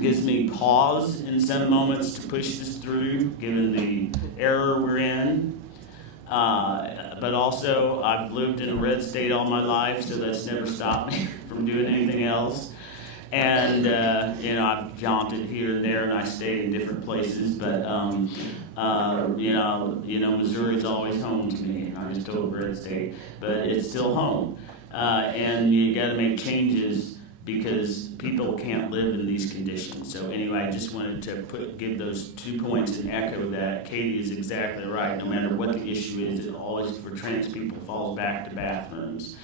gives me pause in some moments to push this through, given the era we're in. But also, I've lived in a red state all my life, so that's never stopped me from doing anything else. And, I've jaunted here and there, and I stayed in different places, but, Missouri's always home to me. I'm just told red state, but it's still home. And you got to make changes because people can't live in these conditions. So anyway, I just wanted to give those 2 points and echo that. Katie is exactly right. No matter what the issue is, it always, for trans people, falls back to bathrooms.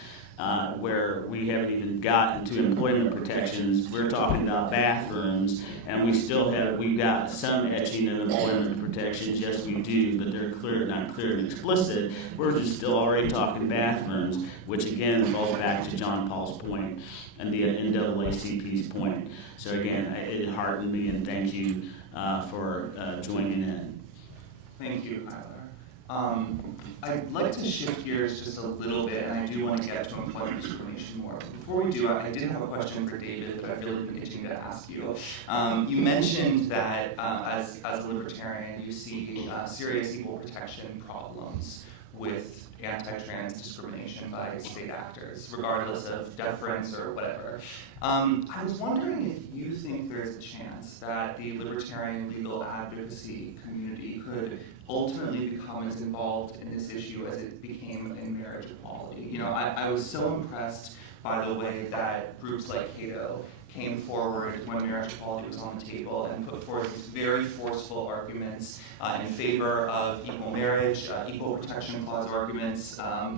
Where we haven't even gotten to employment protections. We're talking about bathrooms, and we've got some etching of employment protections. Yes, we do, but they're not clear and explicit. We're just still already talking bathrooms, which again falls back to John Paul's point and the NAACP's point. So again, it heartened me, and thank you for joining in. Thank you, Kylar. I'd like to shift gears just a little bit, and I do want to get to employment discrimination more. Before we do, I did have a question for David, but I've really been itching to ask you. You mentioned that as a libertarian, you see serious equal protection problems with anti-trans discrimination by state actors, regardless of deference or whatever. I was wondering if you think there's a chance that the libertarian legal advocacy community could ultimately become as involved in this issue as it became in marriage equality. I was so impressed by the way that groups like Cato came forward when marriage equality was on the table and put forward these very forceful arguments in favor of equal marriage, equal protection clause arguments. I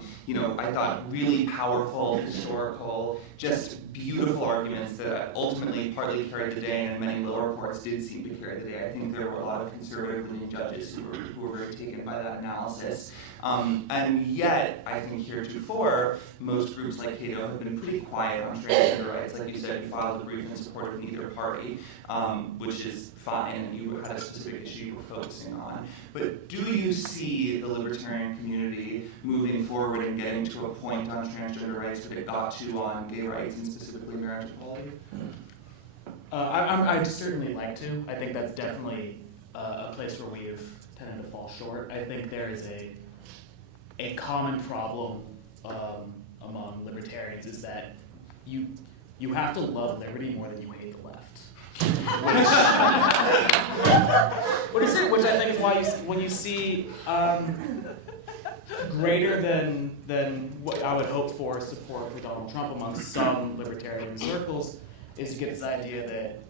thought really powerful, historical, just beautiful arguments that ultimately partly carried the day, and many lower courts did seem to carry the day. I think there were a lot of conservative-leaning judges who were very taken by that analysis. And yet, I think heretofore, most groups like Cato have been pretty quiet on transgender rights. Like you said, you filed a brief in support of neither party, which is fine, and you had a specific issue you were focusing on. But do you see the libertarian community moving forward and getting to a point on transgender rights that it got to on gay rights and specifically marriage equality? I'd certainly like to. I think that's definitely a place where we have tended to fall short. I think there is a common problem among libertarians is that you have to love liberty more than you hate the left. Which I think is why when you see greater than what I would hope for support for Donald Trump among some libertarian circles, is you get this idea that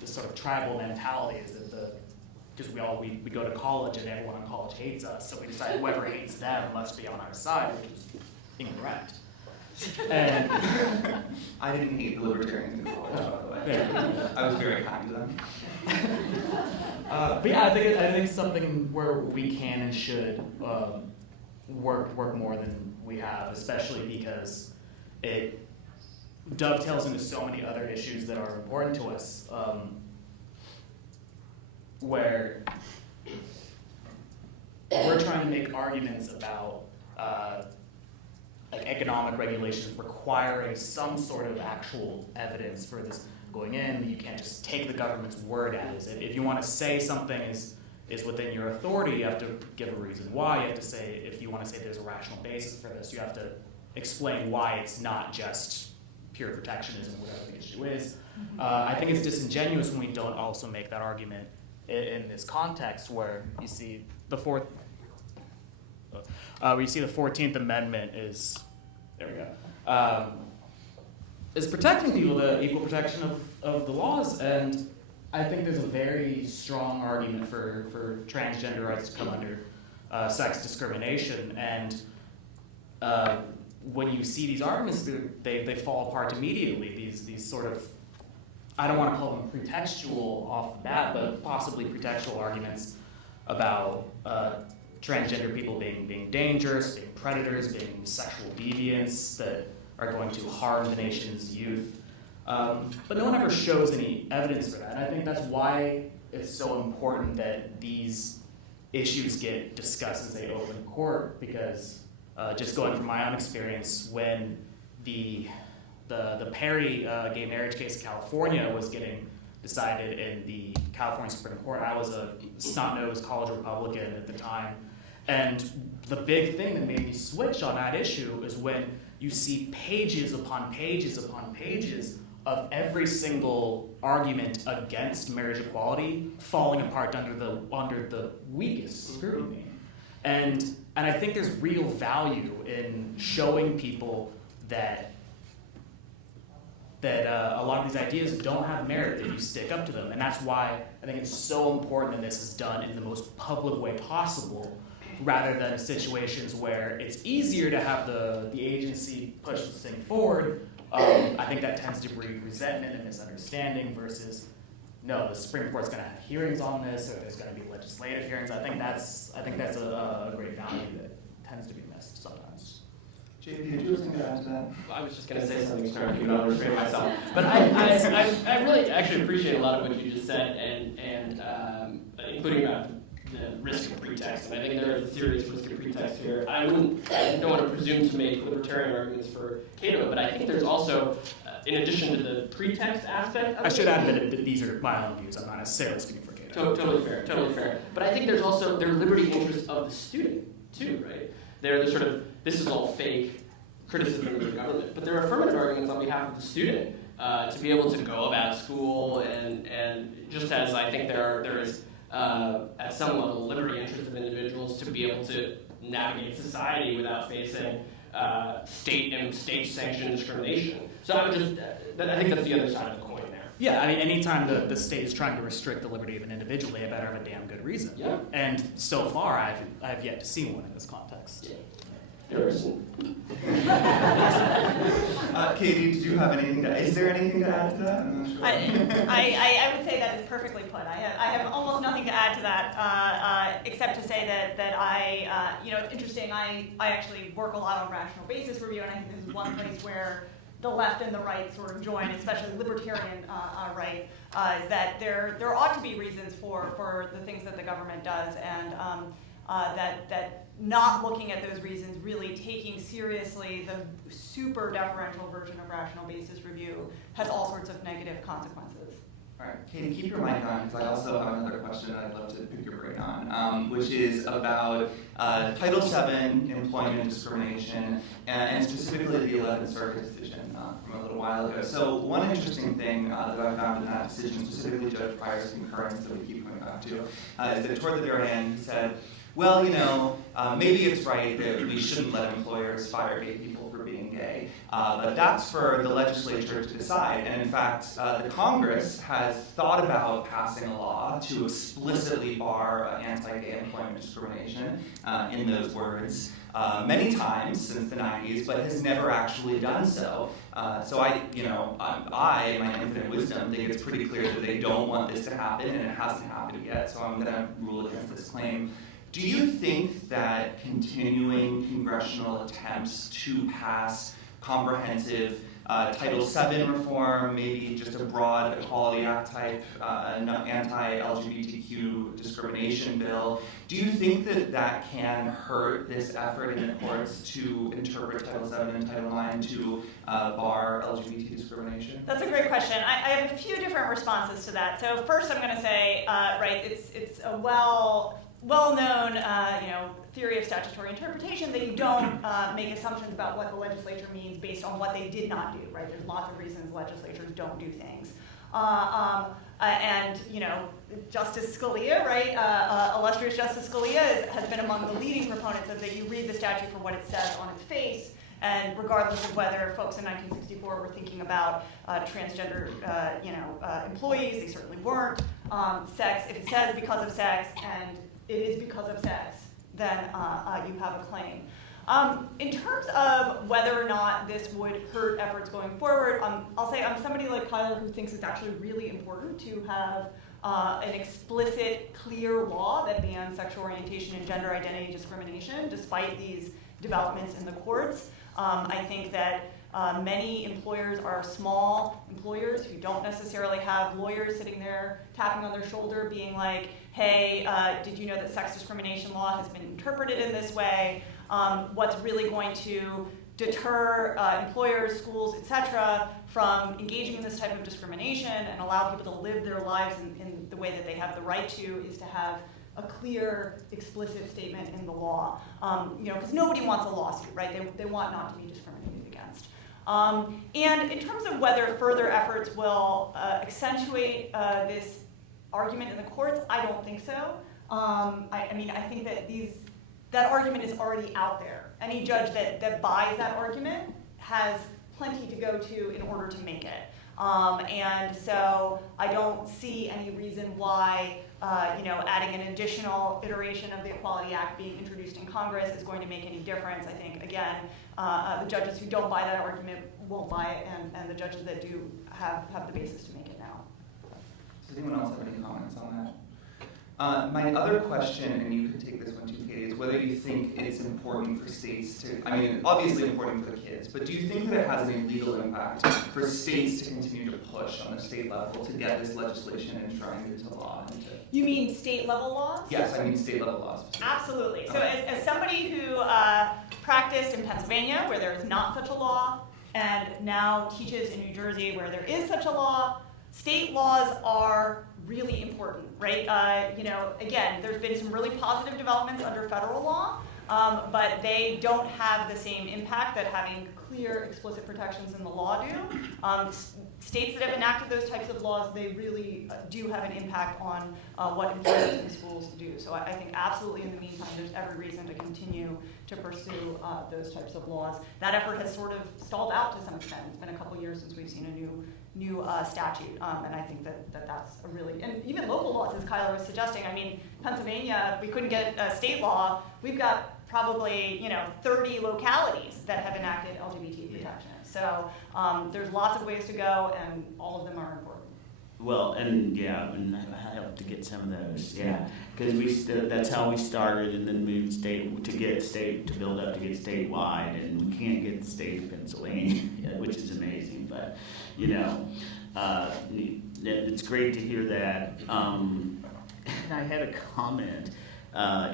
this sort of tribal mentality is that because we go to college and everyone on college hates us, so we decide whoever hates them must be on our side, which is incorrect. And I didn't hate the libertarians in college, by the way. I was very kind to them. But yeah, I think it's something where we can and should work more than we have, especially because it dovetails into so many other issues that are important to us, where we're trying to make arguments about like economic regulations requiring some sort of actual evidence for this going in. You can't just take the government's word at it. If you want to say something is within your authority, you have to give a reason why. You have to say, if you want to say there's a rational basis for this, you have to explain why it's not just pure protectionism, whatever the issue is. I think it's disingenuous when we don't also make that argument in this context where you see the 14th Amendment is, is protecting people, the equal protection of the laws, and I think there's a very strong argument for transgender rights to come under sex discrimination, and when you see these arguments, they fall apart immediately. These sort of, I don't want to call them pretextual off the bat, but possibly pretextual arguments about transgender people being dangerous, being predators, being sexual deviants that are going to harm the nation's youth. But no one ever shows any evidence for that. And I think that's why it's so important that these issues get discussed as they open court, because just going from my own experience, when the Perry gay marriage case in California was getting decided in the California Supreme Court, I was a snot-nosed college Republican at the time. And the big thing that made me switch on that issue is when you see pages upon pages upon pages of every single argument against marriage equality falling apart under the weakest scrutiny. And I think there's real value in showing people that a lot of these ideas don't have merit if you stick up to them. And that's why I think it's so important that this is done in the most public way possible, rather than situations where it's easier to have the agency push this thing forward. I think that tends to breed resentment and misunderstanding versus, no, the Supreme Court's going to have hearings on this, or there's going to be legislative hearings. I think that's a great value that tends to be missed sometimes. JP, did you have something to add to that? I was just going to say something, sorry, I keep on restraining myself. But I really actually appreciate a lot of what you just said, and including about the risk of pretext. And I think there is a serious risk of pretext here. I don't want to presume to make libertarian arguments for Cato, but I think there's also, in addition to the pretext aspect of I should add that these are my own views. I'm not necessarily speaking for Cato. Totally fair. But I think there's also their liberty interest of the student, too, right? They're the sort of, this is all fake criticism of the government, but there are affirmative arguments on behalf of the student to be able to go about school, and just as I think there is at some level liberty interest of individuals to be able to navigate society without facing state-sanctioned discrimination. So I think that's the other side of the coin there. Yeah, I mean, anytime the state is trying to restrict the liberty of an individual, they better have a damn good reason. Yeah. And so far, I've yet to see one in this context. Yeah. There isn't. Katie, did you have anything is there anything to add to that? I'm not sure. I would say that is perfectly put. I have almost nothing to add to that, except to say that I, it's interesting. I actually work a lot on rational basis review, and I think this is one place where the left and the right sort of join, especially libertarian right, is that there ought to be reasons for the things that the government does, and that not looking at those reasons, really taking seriously the super deferential version of rational basis review has all sorts of negative consequences. All right, Katie, keep your mic on, because I also have another question that I'd love to pick your brain on, which is about Title VII employment discrimination, and specifically the 11th Circuit decision from a little while ago. So one interesting thing that I found in that decision, specifically Judge Pryor's concurrence that we keep coming back to, is that toward the very end he said, well, maybe it's right that we shouldn't let employers fire gay people for being gay, but that's for the legislature to decide. And in fact, the Congress has thought about passing a law to explicitly bar anti-gay employment discrimination in those words many times since the 90s, but has never actually done so. So I, in my infinite wisdom, think it's pretty clear that they don't want this to happen, and it hasn't happened yet, so I'm going to rule against this claim. Do you think that continuing congressional attempts to pass comprehensive Title VII reform, maybe just a broad Equality Act type anti-LGBTQ discrimination bill, do you think that that can hurt this effort in the courts to interpret Title VII and Title IX to bar LGBT discrimination? That's a great question. I have a few different responses to that. So first I'm going to say, it's a well-known, theory of statutory interpretation that you don't make assumptions about what the legislature means based on what they did not do, right? There's lots of reasons legislatures don't do things. Justice Scalia, right, illustrious Justice Scalia has been among the leading proponents of that you read the statute for what it says on its face, and regardless of whether folks in 1964 were thinking about transgender, employees, they certainly weren't. Sex, if it says because of sex, and it is because of sex, then you have a claim. In terms of whether or not this would hurt efforts going forward, I'll say I'm somebody like Kylar who thinks it's actually really important to have an explicit, clear law that bans sexual orientation and gender identity discrimination, despite these developments in the courts. I think that many employers are small employers who don't necessarily have lawyers sitting there tapping on their shoulder being like, hey, did you know that sex discrimination law has been interpreted in this way? What's really going to deter employers, schools, etc., from engaging in this type of discrimination and allow people to live their lives in the way that they have the right to is to have a clear, explicit statement in the law. Because nobody wants a lawsuit, right? They want not to be discriminated against. And in terms of whether further efforts will accentuate this argument in the courts, I don't think so. I think that that argument is already out there. Any judge that buys that argument has plenty to go to in order to make it. And so I don't see any reason why adding an additional iteration of the Equality Act being introduced in Congress is going to make any difference. I think, again, the judges who don't buy that argument won't buy it, and the judges that do have the basis to make it now. Does anyone else have any comments on that? My other question, and you could take this one too, Katie, is whether you think it's important for states to, obviously important for the kids, but do you think that it has any legal impact for states to continue to push on the state level to get this legislation enshrined into law? You mean state level laws? Yes, I mean state level laws. Absolutely. So as somebody who practiced in Pennsylvania where there is not such a law, and now teaches in New Jersey where there is such a law, state laws are really important, right? Again, there's been some really positive developments under federal law, but they don't have the same impact that having clear, explicit protections in the law do. States that have enacted those types of laws, they really do have an impact on what employers and schools do. So I think absolutely in the meantime, there's every reason to continue to pursue those types of laws. That effort has sort of stalled out to some extent. It's been a couple years since we've seen a new statute, and I think that's a really, and even local laws, as Kylar was suggesting. Pennsylvania, we couldn't get a state law. We've got probably 30 localities that have enacted LGBT protections. So there's lots of ways to go, and all of them are important. Well, and I helped to get some of those, because that's how we started, and then moved to build up to get statewide, and we can't get the state of Pennsylvania, which is amazing. But it's great to hear that. And I had a comment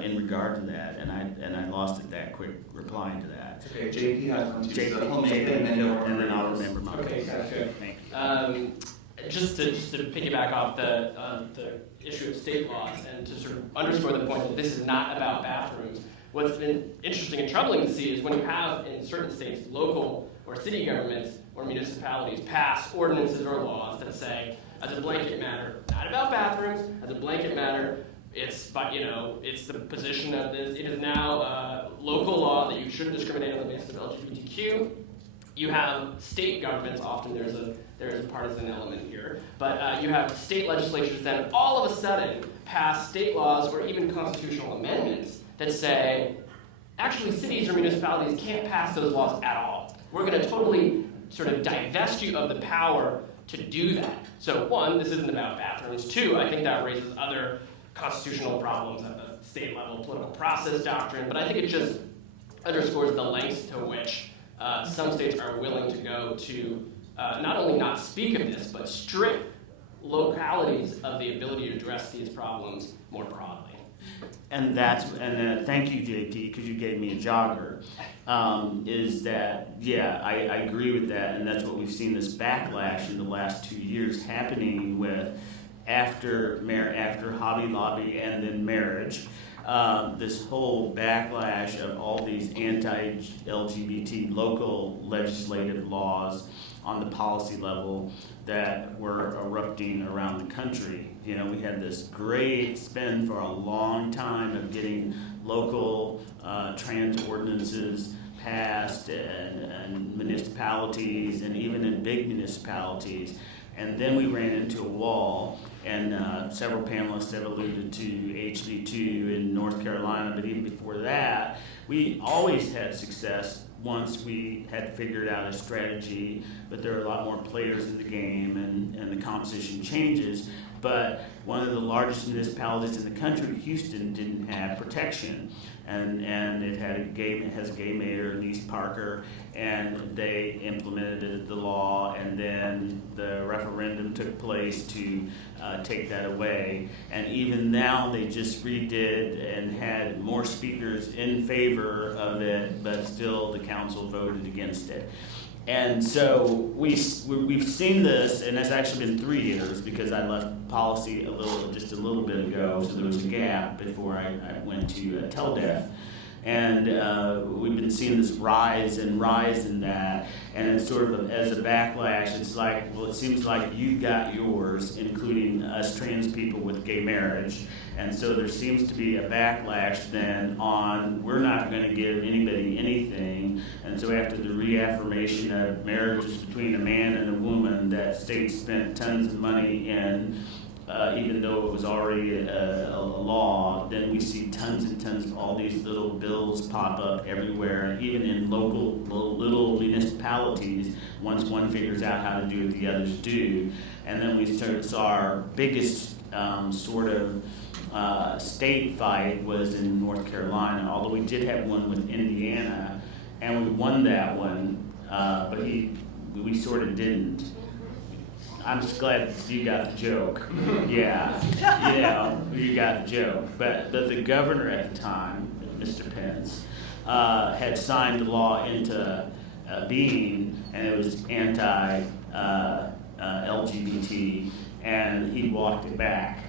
in regard to that, and I lost it that quick replying to that. Okay, JP has one too. JP, and then I'll remember mine. Okay, sounds good. Thank you. just to piggyback off the issue of state laws and to sort of underscore the point that this is not about bathrooms, what's been interesting and troubling to see is when you have in certain states local or city governments or municipalities pass ordinances or laws that say, as a blanket matter, not about bathrooms, as a blanket matter, it's the position of this, it is now local law that you shouldn't discriminate on the basis of LGBTQ. You have state governments, often there is a partisan element here, but you have state legislatures then all of a sudden pass state laws or even constitutional amendments that say, actually cities or municipalities can't pass those laws at all. We're going to totally sort of divest you of the power to do that. So one, this isn't about bathrooms. Two, I think that raises other constitutional problems at the state level, political process doctrine, but I think it just underscores the lengths to which some states are willing to go to not only not speak of this, but strip localities of the ability to address these problems more broadly. And thank you, JP, because you gave me a jogger. Is that, yeah, I agree with that, and that's what we've seen this backlash in the last 2 years happening with after Hobby Lobby and then marriage. This whole backlash of all these anti-LGBT local legislative laws on the policy level that were erupting around the country. You know, we had this great spin for a long time of getting local trans ordinances passed and municipalities and even in big municipalities. And then we ran into a wall, and several panelists have alluded to HB2 in North Carolina, but even before that, we always had success once we had figured out a strategy, but there are a lot more players in the game, and the composition changes. But one of the largest municipalities in the country, Houston, didn't have protection, and it has a gay mayor, Lise Parker, and they implemented the law, and then the referendum took place to take that away. And even now, they just redid and had more speakers in favor of it, but still the council voted against it. And so we've seen this, and it's actually been 3 years because I left policy just a little bit ago, so there was a gap before I went to TELDEF. And we've been seeing this rise in that, and it's sort of as a backlash. It's like, well, it seems like you got yours, including us trans people with gay marriage. And so there seems to be a backlash then on we're not going to give anybody anything. And so after the reaffirmation of marriages between a man and a woman that states spent tons of money in, even though it was already a law, then we see tons and tons of all these little bills pop up everywhere, even in local little municipalities. Once one figures out how to do it, the others do. And then we saw our biggest state fight was in North Carolina, although we did have one with Indiana, and we won that one, but we sort of didn't. I'm just glad you got the joke. Yeah, you got the joke. But the governor at the time, Mr. Pence, had signed the law into being, and it was anti-LGBT, and he walked it back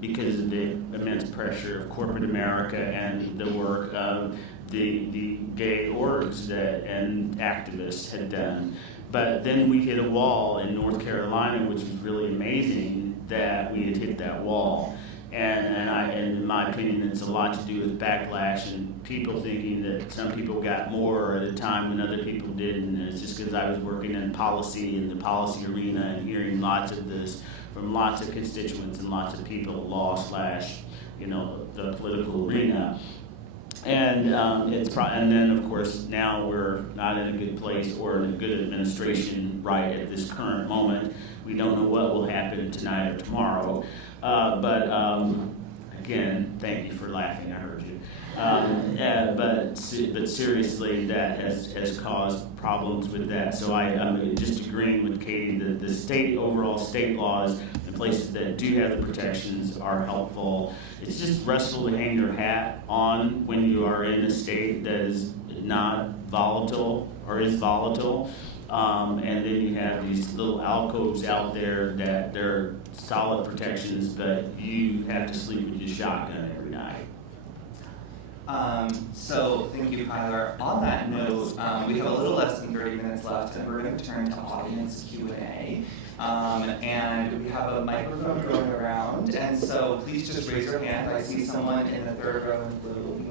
because of the immense pressure of corporate America and the work of the gay orgs and activists had done. But then we hit a wall in North Carolina, which was really amazing that we had hit that wall. And in my opinion, it's a lot to do with backlash and people thinking that some people got more at a time when other people didn't. And it's just because I was working in policy, in the policy arena, and hearing lots of this from lots of constituents and lots of people, the political arena. And and then of course now we're not in a good place or in a good administration right at this current moment. We don't know what will happen tonight or tomorrow. But again, thank you for laughing. I heard you. But seriously, that has caused problems with that. So I'm just agreeing with Katie that the overall state laws in places that do have the protections are helpful. It's just restful to hang your hat on when you are in a state that is not volatile or is volatile. And then you have these little alcoves out there that they're solid protections, but you have to sleep with your shotgun every night. So thank you, Kylar. On that note, we have a little less than 30 minutes left, and we're going to turn to audience Q&A. And we have a microphone going around, and so please just raise your hand. I see someone in the third row in blue.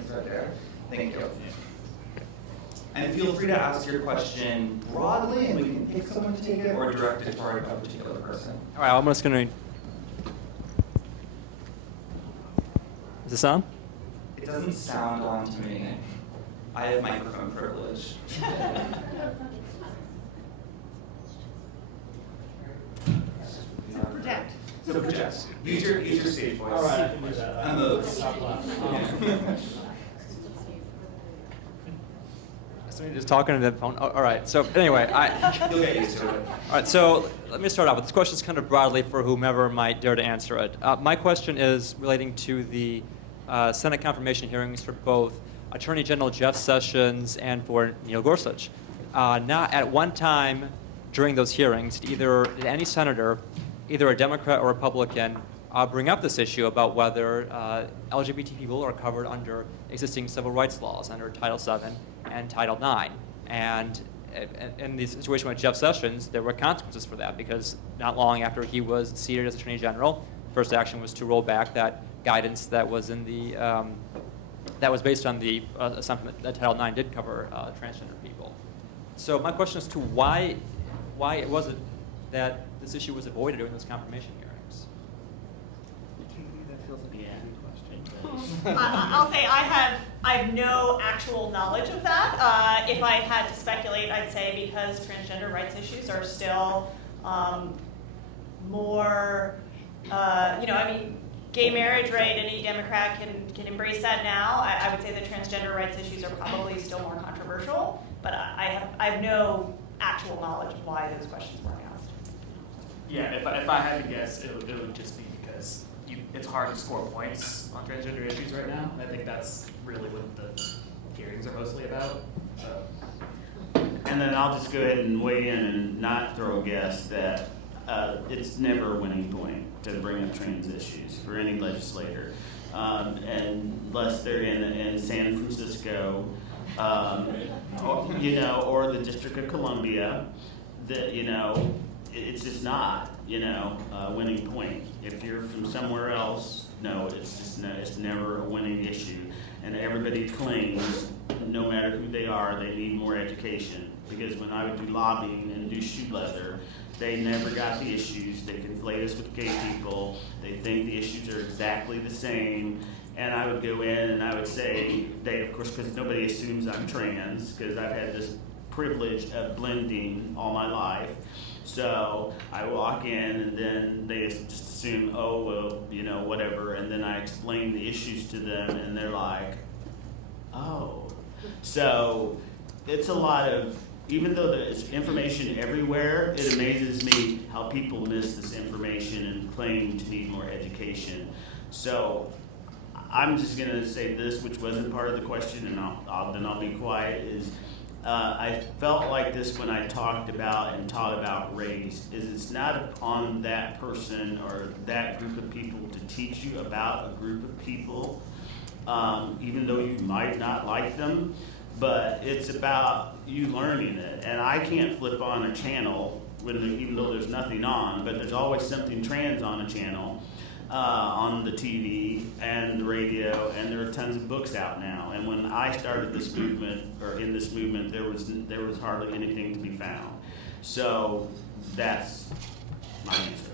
It's right there. Thank you. And feel free to ask your question broadly, and we can pick someone to take it, or direct it toward a particular person. All right, I'm just going to. Is this on? It doesn't sound on to me. I have microphone privilege. Project. So project. Use your stage voice. All right, I can do that. And moves. So you're just talking to the phone. Oh, all right. So anyway, You'll get used to it. all right. So let me start off with this question is kind of broadly for whomever might dare to answer it. My question is relating to the Senate confirmation hearings for both Attorney General Jeff Sessions and for Neil Gorsuch. Not at one time during those hearings did any senator, either a Democrat or Republican, bring up this issue about whether LGBT people are covered under existing civil rights laws under Title VII and Title IX. And in the situation with Jeff Sessions, there were consequences for that because not long after he was seated as Attorney General, first action was to roll back that guidance that was in the that was based on the assumption that Title IX did cover transgender people. So my question is to why was it that this issue was avoided during those confirmation hearings? I'll say I have no actual knowledge of that. If I had to speculate, I'd say because transgender rights issues are still more, gay marriage, right? Any Democrat can embrace that now. I would say that transgender rights issues are probably still more controversial, but I have no actual knowledge of why those questions weren't asked. Yeah, if I had to guess, it would just be because it's hard to score points on transgender issues right now. I think that's really what the hearings are mostly about. So. And then I'll just go ahead and weigh in and not throw a guess that it's never a winning point to bring up trans issues for any legislator, unless they're in San Francisco, or the District of Columbia. It's just not, a winning point. If you're from somewhere else, no, it's never a winning issue. And everybody claims, no matter who they are, they need more education. Because when I would do lobbying and do shoe leather, they never got the issues. They conflate us with gay people. They think the issues are exactly the same. And I would go in and I would say, of course, because nobody assumes I'm trans, because I've had this privilege of blending all my life. So I walk in and then they just assume, oh, well, whatever. And then I explain the issues to them and they're like, oh. So it's a lot of, even though there's information everywhere, it amazes me how people miss this information and claim to need more education. So I'm just going to say this, which wasn't part of the question, and I'll be quiet, is I felt like this when I talked about and taught about race, is it's not upon that person or that group of people to teach you about a group of people, even though you might not like them, but it's about you learning it. And I can't flip on a channel even though there's nothing on, but there's always something trans on a channel. On the TV and the radio, and there are tons of books out now. And when I started this movement, or in this movement, there was hardly anything to be found. So that's my answer.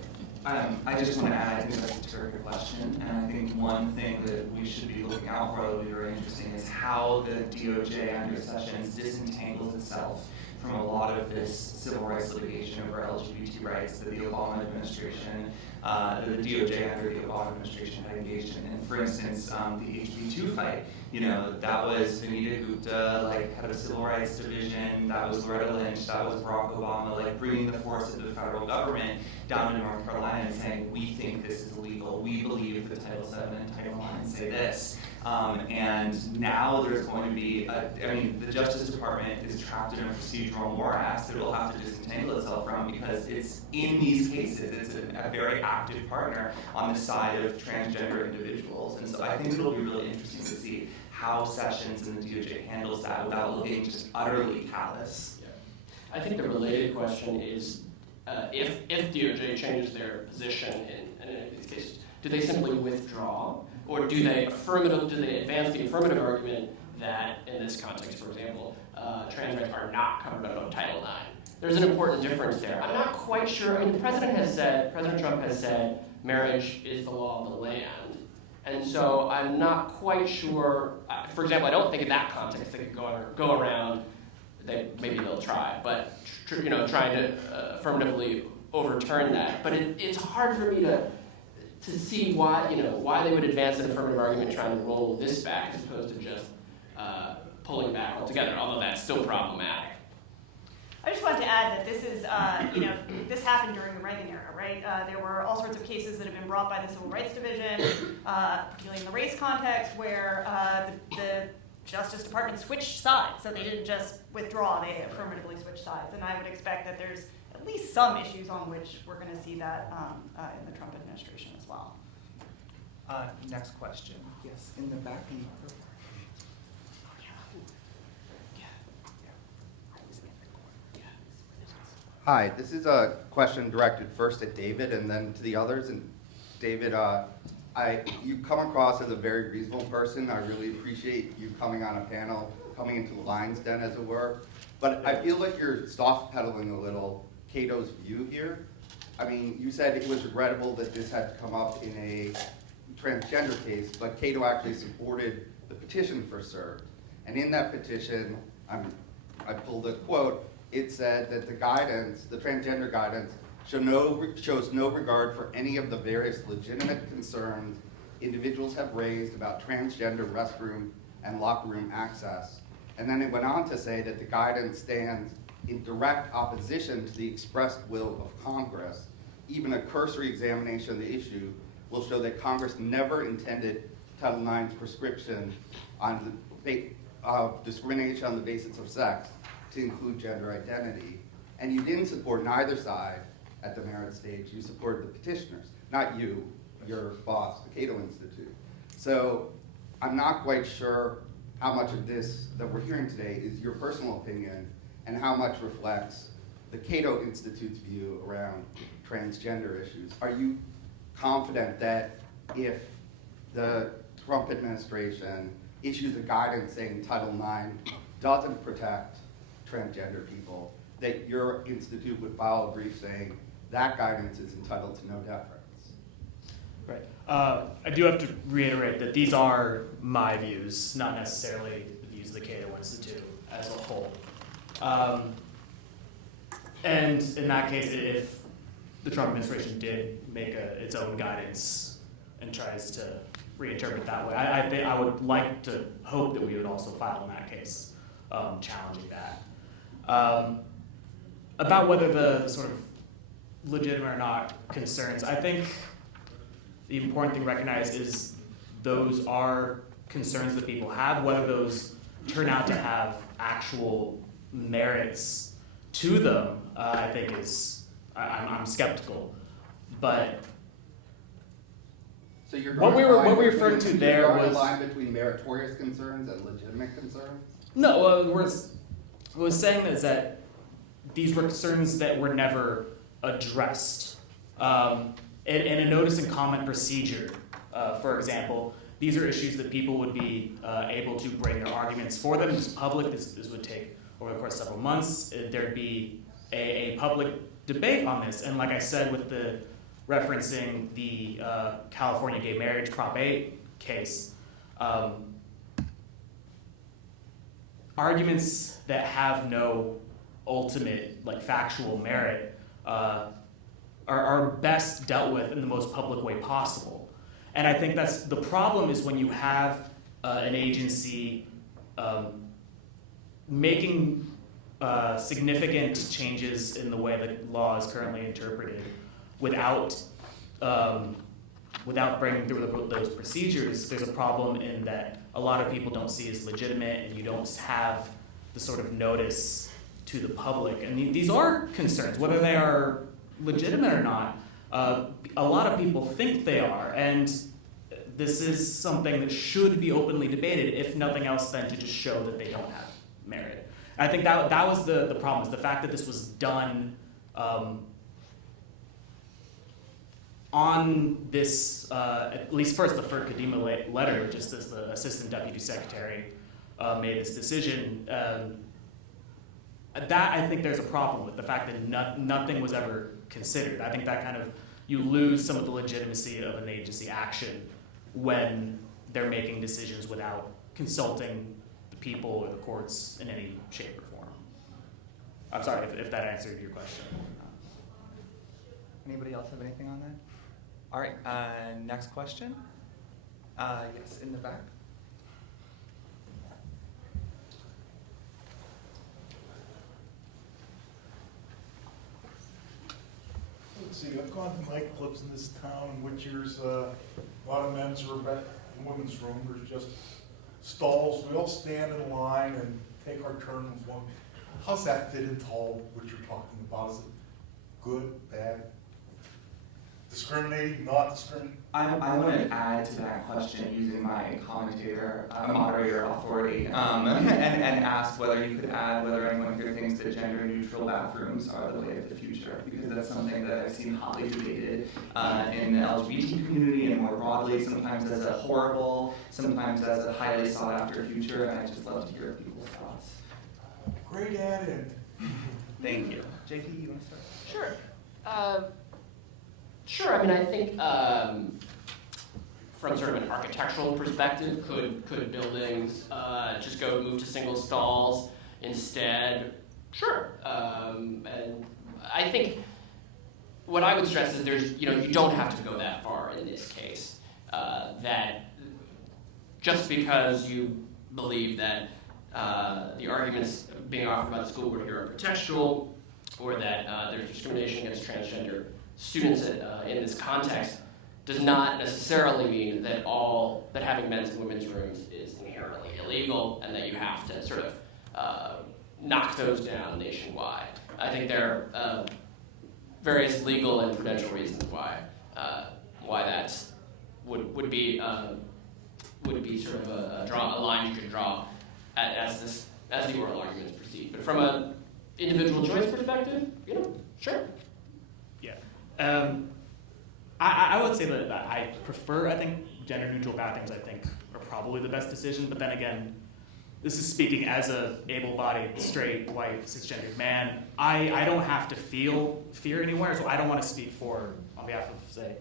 I just want to add, I think that's a terrific question, and I think one thing that we should be looking out for that will be very interesting is how the DOJ under Sessions disentangles itself from a lot of this civil rights litigation over LGBT rights that the Obama administration, the DOJ under the Obama administration had engaged in. And for instance, the HB2 fight, that was Vanita Gupta, head of civil rights division, that was Loretta Lynch, that was Barack Obama, bringing the force of the federal government down to North Carolina and saying, we think this is illegal, we believe that Title VII and Title IX say this. And now there's going to be, the Justice Department is trapped in a procedural morass that it will have to disentangle itself from, because it's in these cases, it's a very active partner on the side of transgender individuals. And so I think it'll be really interesting to see how Sessions and the DOJ handles that without looking just utterly callous. I think the related question is, if DOJ changes their position in any of these cases, do they simply withdraw, or do they advance the affirmative argument that, in this context, for example, trans rights are not covered by Title IX? There's an important difference there. I'm not quite sure. I mean, President Trump has said marriage is the law of the land, and so I'm not quite sure. For example, I don't think in that context they could go around. Maybe they'll try, but trying to affirmatively overturn that. But it's hard for me to see why they would advance an affirmative argument trying to roll this back as opposed to just pulling back altogether. Although that's still problematic. I just wanted to add that this is, this happened during the Reagan era, right? There were all sorts of cases that have been brought by the Civil Rights Division, particularly in the race context, where the Justice Department switched sides. So they didn't just withdraw, they affirmatively switched sides. And I would expect that there's at least some issues on which we're going to see that in the Trump administration as well. Next question. Yes, in the back. Hi, this is a question directed first at David and then to the others. And David, you come across as a very reasonable person. I really appreciate you coming on a panel, coming into the lion's den, as it were. But I feel like you're soft pedaling a little Cato's view here. I mean, you said it was regrettable that this had to come up in a transgender case, but Cato actually supported the petition for cert. And in that petition, I pulled a quote. It said that the transgender guidance shows no regard for any of the various legitimate concerns individuals have raised about transgender restroom and locker room access. And then it went on to say that the guidance stands in direct opposition to the expressed will of Congress. Even a cursory examination of the issue will show that Congress never intended Title IX's prescription of discrimination on the basis of sex to include gender identity. And you didn't support neither side at the merit stage. You supported the petitioners, not you, your boss, the Cato Institute. So I'm not quite sure how much of this that we're hearing today is your personal opinion and how much reflects the Cato Institute's view around transgender issues. Are you confident that if the Trump administration issues a guidance saying Title IX doesn't protect transgender people, that your institute would file a brief saying that guidance is entitled to no deference? Right. I do have to reiterate that these are my views, not necessarily the views of the Cato Institute as a whole. And in that case, if the Trump administration did make its own guidance and tries to reinterpret it that way, I would like to hope that we would also file in that case, challenging that. About whether the sort of legitimate or not concerns, I think the important thing to recognize is those are concerns that people have. Whether those turn out to have actual merits to them, I think I'm skeptical. But So you're what we referred to there was a line between meritorious concerns and legitimate concerns? no. What I was saying is that these were concerns that were never addressed. In a notice and comment procedure, for example, these are issues that people would be able to bring their arguments for them. This public, this would take over the course of several months. There'd be a public debate on this. And like I said, with the referencing the California gay marriage Prop 8 case, arguments that have no ultimate factual merit are best dealt with in the most public way possible. And I think that's the problem is when you have an agency making significant changes in the way the law is currently interpreted without without bringing through those procedures, there's a problem in that a lot of people don't see as legitimate, and you don't have the sort of notice to the public. And these are concerns, whether they are legitimate or not. A lot of people think they are, and this is something that should be openly debated, if nothing else than to just show that they don't have merit. I think that was the problem, is the fact that this was done on this, at least first the FERC Kadima letter, just as the Assistant Deputy Secretary made this decision. That I think there's a problem with, the fact that nothing was ever considered. I think that kind of, you lose some of the legitimacy of an agency action when they're making decisions without consulting the people or the courts in any shape or form. I'm sorry if that answered your question. Anybody else have anything on that? All right, next question. Yes, in the back. Let's see, I've gone to nightclubs in this town in which there's a lot of men's or women's room. There's just stalls. We all stand in line and take our turn with one. How's that fit into all what you're talking about? Is it good, bad, discriminating, not discriminating? I want to add to that question using my moderator authority, and ask whether you could add whether anyone here thinks that gender-neutral bathrooms are the way of the future, because that's something that I've seen hotly debated in the LGBT community and more broadly, sometimes as a horrible, sometimes as a highly sought-after future, and I just love to hear people's thoughts. Great add-in. Thank you. JP, you want to start? Sure. Sure. I mean, I think from sort of an architectural perspective, could buildings just move to single stalls instead? Sure. And I think what I would stress is you don't have to go that far in this case. That just because you believe that the arguments being offered by the school board here are pretextual, or that there's discrimination against transgender students in this context, does not necessarily mean that having men's and women's rooms is inherently illegal, and that you have to sort of knock those down nationwide. I think there are various legal and prudential reasons why that would be sort of a line you could draw as the oral arguments proceed. But from an individual choice perspective, sure. Yeah. I would say that I prefer, I think, gender-neutral bathrooms, I think, are probably the best decision. But then again, this is speaking as a able-bodied, straight, white, cisgendered man. I don't have to feel fear anywhere, so I don't want to speak on behalf of, say,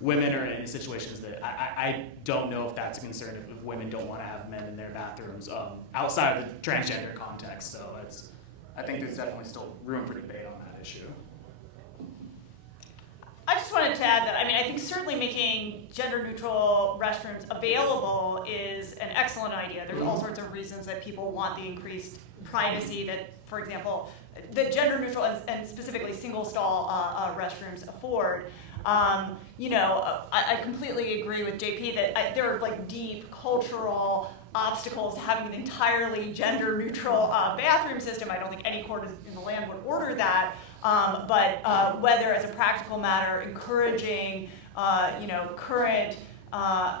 women or in situations that I don't know if that's a concern if women don't want to have men in their bathrooms outside of the transgender context. So I think there's definitely still room for debate on that issue. I just wanted to add that, I think certainly making gender-neutral restrooms available is an excellent idea. There's all sorts of reasons that people want the increased privacy that, for example, the gender-neutral and specifically single-stall restrooms afford. I completely agree with JP that there are deep cultural obstacles to having an entirely gender-neutral bathroom system. I don't think any court in the land would order that. But whether, as a practical matter, encouraging, current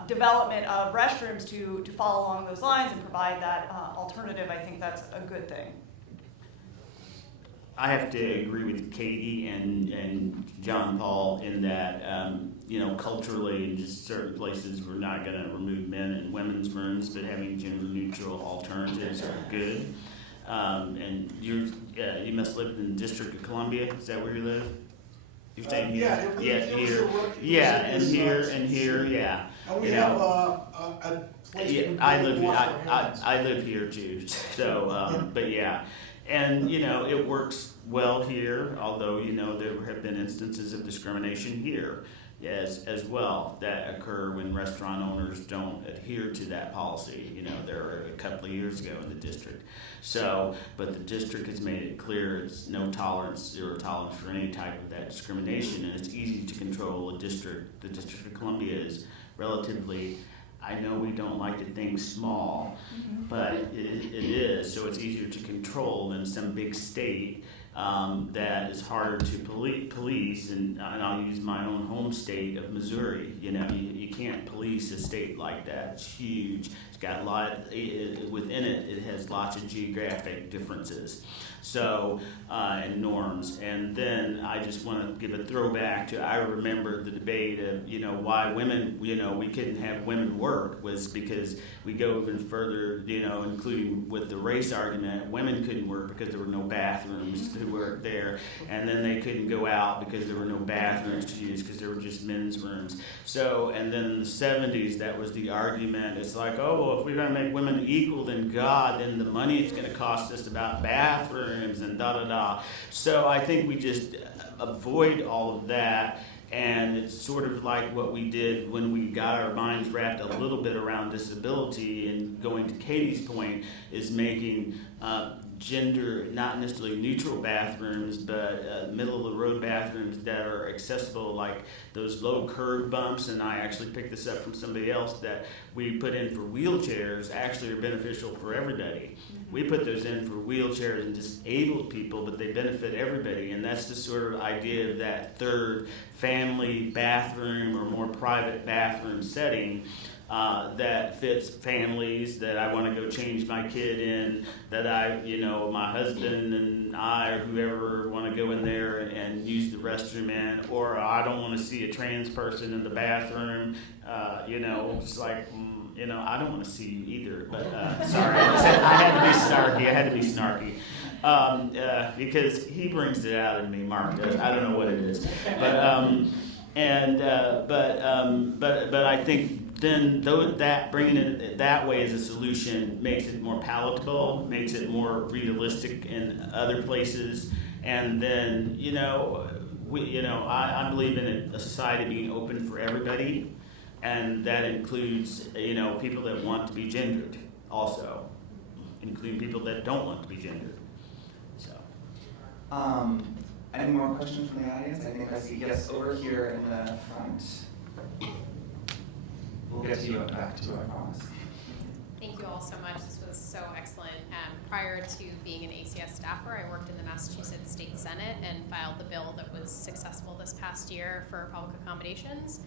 development of restrooms to follow along those lines and provide that alternative, I think that's a good thing. I have to agree with Katie and John Paul in that, culturally in just certain places we're not going to remove men and women's rooms, but having gender-neutral alternatives are good. And you must live in the District of Columbia. Is that where you live? You're staying here? Yeah, and here, yeah. And we have a place. Yeah, I live here too. So, but yeah, and it works well here. Although there have been instances of discrimination here. as well that occur when restaurant owners don't adhere to that policy. You know, there were a couple of years ago in the district. So, but the district has made it clear it's no tolerance, zero tolerance for any type of that discrimination, and it's easy to control a district. The District of Columbia is relatively, I know we don't like to think small, but it is, so it's easier to control than some big state that is harder to police, and I'll use my own home state of Missouri. You know, you can't police a state like that. It's huge. It's got a lot, within it, it has lots of geographic differences. So, and norms. And then I just want to give a throwback to, I remember the debate of, you know, why women, you know, we couldn't have women work was because we go even further, you know, including with the race argument, women couldn't work because there were no bathrooms to work there. And then they couldn't go out because there were no bathrooms to use because there were just men's rooms. So, and then in the 70s, that was the argument. It's like, oh, well, if we're going to make women equal, then the money it's going to cost us about bathrooms and da-da-da. So I think we just avoid all of that, and it's sort of like what we did when we got our minds wrapped a little bit around disability, and going to Katie's point is making gender, not necessarily neutral bathrooms, but middle-of-the-road bathrooms that are accessible, like those low curb bumps, and I actually picked this up from somebody else, that we put in for wheelchairs actually are beneficial for everybody. We put those in for wheelchairs and disabled people, but they benefit everybody, and that's the sort of idea of that third family bathroom or more private bathroom setting that fits families, that I want to go change my kid in, that I, you know, my husband and I or whoever want to go in there and use the restroom in, or I don't want to see a trans person in the bathroom, you know, it's like, you know, I don't want to see you either, but sorry, I had to be snarky. Because he brings it out in me, Mark does. I don't know what it is, but I think then that bringing it that way as a solution makes it more palatable, makes it more realistic in other places, and then I believe in a society being open for everybody, and that includes people that want to be gendered also, including people that don't want to be gendered. So. Any more questions from the audience? I think I see yes over here in the front. We'll get to you back to I promise. Thank you all so much. This was so excellent. Prior to being an ACS staffer, I worked in the Massachusetts State Senate and filed the bill that was successful this past year for public accommodations.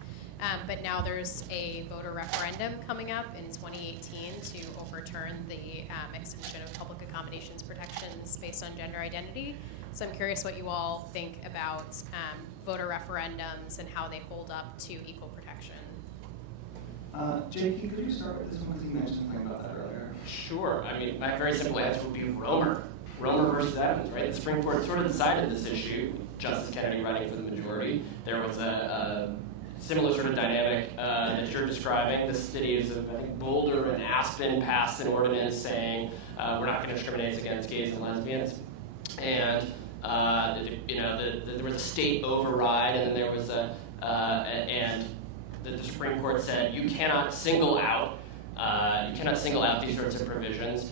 But now there's a voter referendum coming up in 2018 to overturn the extension of public accommodations protections based on gender identity. So I'm curious what you all think about voter referendums and how they hold up to equal protection. Jake, could you start with this one because you mentioned something about that earlier? Sure. I mean, my very simple answer would be Romer versus Evans, right? The Supreme Court sort of decided this issue, Justice Kennedy running for the majority. There was a similar sort of dynamic that you're describing. The cities of, I think, Boulder and Aspen passed an ordinance saying we're not going to discriminate against gays and lesbians. And there was a state override, and then there was the Supreme Court said you cannot single out these sorts of provisions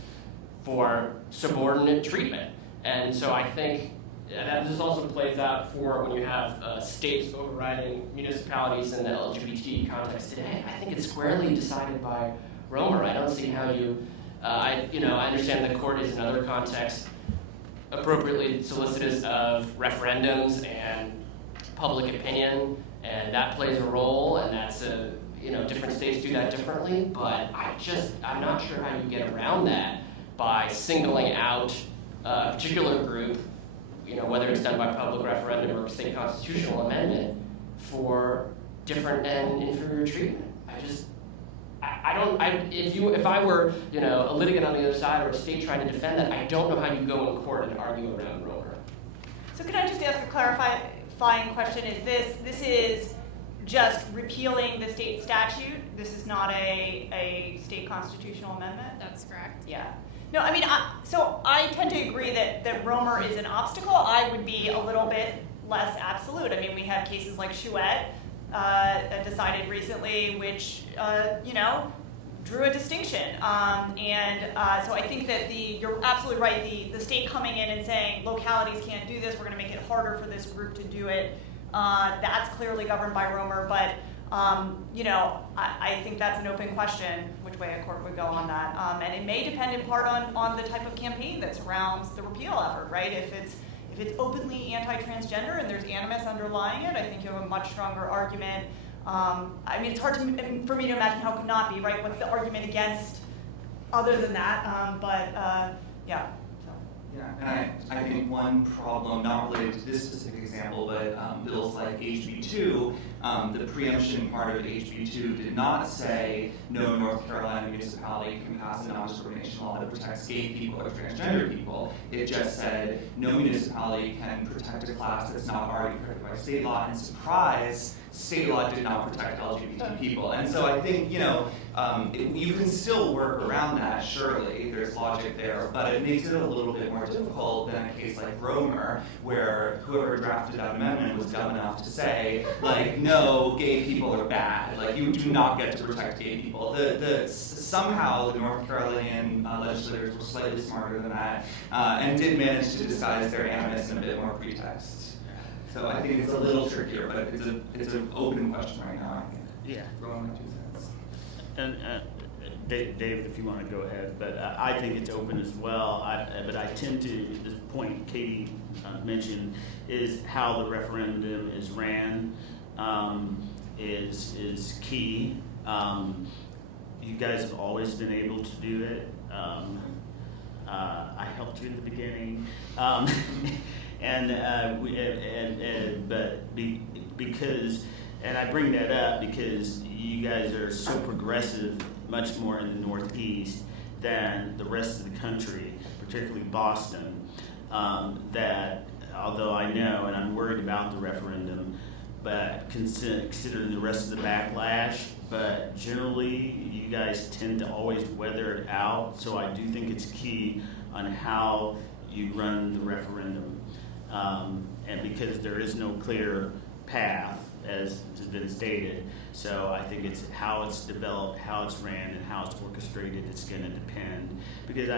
for subordinate treatment. And so I think that this also plays out for when you have states overriding municipalities in the LGBT context today. I think it's squarely decided by Romer. I don't see how you, I understand the court is in other contexts appropriately solicitous of referendums and public opinion, and that plays a role, and that's different states do that differently, but I'm not sure how you get around that by singling out a particular group, whether it's done by public referendum or state constitutional amendment, for different and inferior treatment. If I were, a litigant on the other side or a state trying to defend that, I don't know how you go in court and argue around Romer. So can I just ask a clarifying question? Is this is just repealing the state statute? This is not a state constitutional amendment? That's correct. Yeah. No, I mean, so I tend to agree that Romer is an obstacle. I would be a little bit less absolute. I mean, we have cases like Chouette, decided recently, which, drew a distinction. So I think that you're absolutely right, the state coming in and saying localities can't do this, we're going to make it harder for this group to do it, that's clearly governed by Romer, but I think that's an open question, which way a court would go on that. And it may depend in part on the type of campaign that surrounds the repeal effort, right? If it's openly anti-transgender and there's animus underlying it, I think you have a much stronger argument. It's hard for me to imagine how it could not be, right? What's the argument against other than that? Yeah. Yeah, and I think one problem, not related to this specific example, but bills like HB2, the preemption part of HB2 did not say no North Carolina municipality can pass a non-discrimination law that protects gay people or transgender people. It just said no municipality can protect a class that's not already protected by state law, and surprise, state law did not protect LGBT people. And so I think, you can still work around that, surely, there's logic there, but it makes it a little bit more difficult than a case like Romer, where whoever drafted that amendment was dumb enough to say, no, gay people are bad, you do not get to protect gay people. Somehow the North Carolinian legislators were slightly smarter than that, and did manage to disguise their animus in a bit more pretext. So I think it's a little trickier, but it's an open question right now, I think. Yeah. Throwing my 2 cents. And David, if you want to go ahead, but I think it's open as well. But I tend to, the point Katie mentioned is how the referendum is ran is key. You guys have always been able to do it. I helped you in the beginning. Because I bring that up because you guys are so progressive, much more in the Northeast than the rest of the country, particularly Boston, that although I know and I'm worried about the referendum, but considering the rest of the backlash, but generally you guys tend to always weather it out, so I do think it's key on how you run the referendum. And because there is no clear path, as has been stated, so I think it's how it's developed, how it's ran, and how it's orchestrated. It's going to depend, because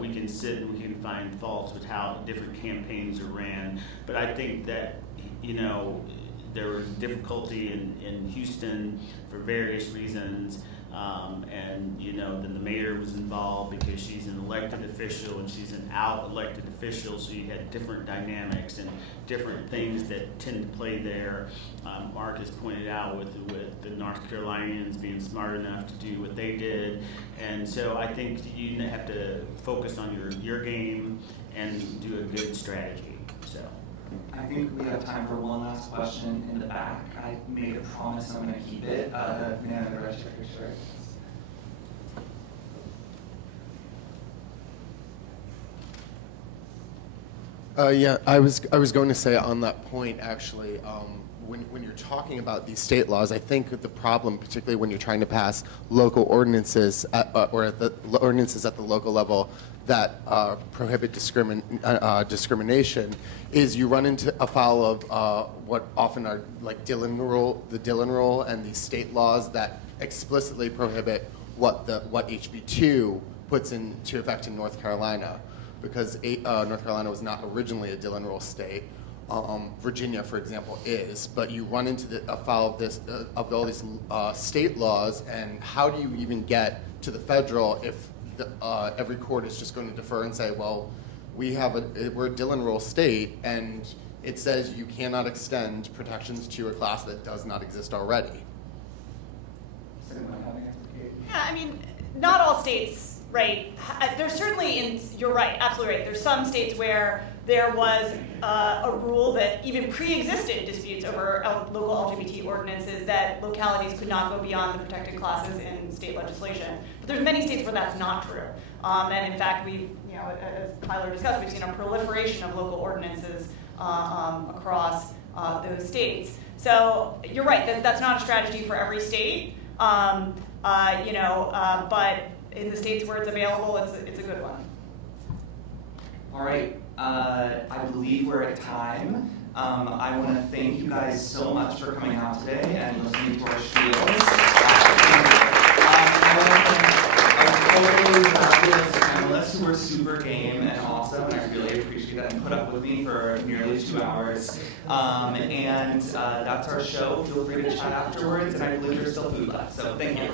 we can sit and we can find faults with how different campaigns are ran, but I think that there was difficulty in Houston for various reasons. Then the mayor was involved because she's an elected official and she's an out elected official, so you had different dynamics and different things that tend to play there. Mark has pointed out with the North Carolinians being smart enough to do what they did, and so I think you have to focus on your game and do a good strategy. So. I think we have time for one last question in the back. I made a promise I'm going to keep it. Man in the red shirt. Yeah, I was going to say on that point, actually, when you're talking about these state laws, I think the problem, particularly when you're trying to pass local ordinances ordinances at the local level that prohibit discrimination, is you run into a foul of what often are like the Dillon rule, and these state laws that explicitly prohibit what HB2 puts into effect in North Carolina, because North Carolina was not originally a Dillon rule state. Virginia, for example, is, but you run into a foul of all these state laws, and how do you even get to the federal if every court is just going to defer and say, well, we're a Dillon rule state, and it says you cannot extend protections to a class that does not exist already. Yeah, not all states, right? There's certainly, you're right, absolutely right. There's some states where there was a rule that even pre-existed disputes over local LGBT ordinances that localities could not go beyond the protected classes in state legislation. But there's many states where that's not true. And in fact, we've, as Kylar discussed, we've seen a proliferation of local ordinances across those states. So you're right, that's not a strategy for every state. But in the states where it's available, it's a good one. All right, I believe we're at time. I want to thank you guys so much for coming out today and listening to our spiels. I want to thank our totally fabulous panelists who were super game and awesome, and I really appreciate that and put up with me for nearly 2 hours. And that's our show. Feel free to chat afterwards, and I believe there's still food left, so thank you.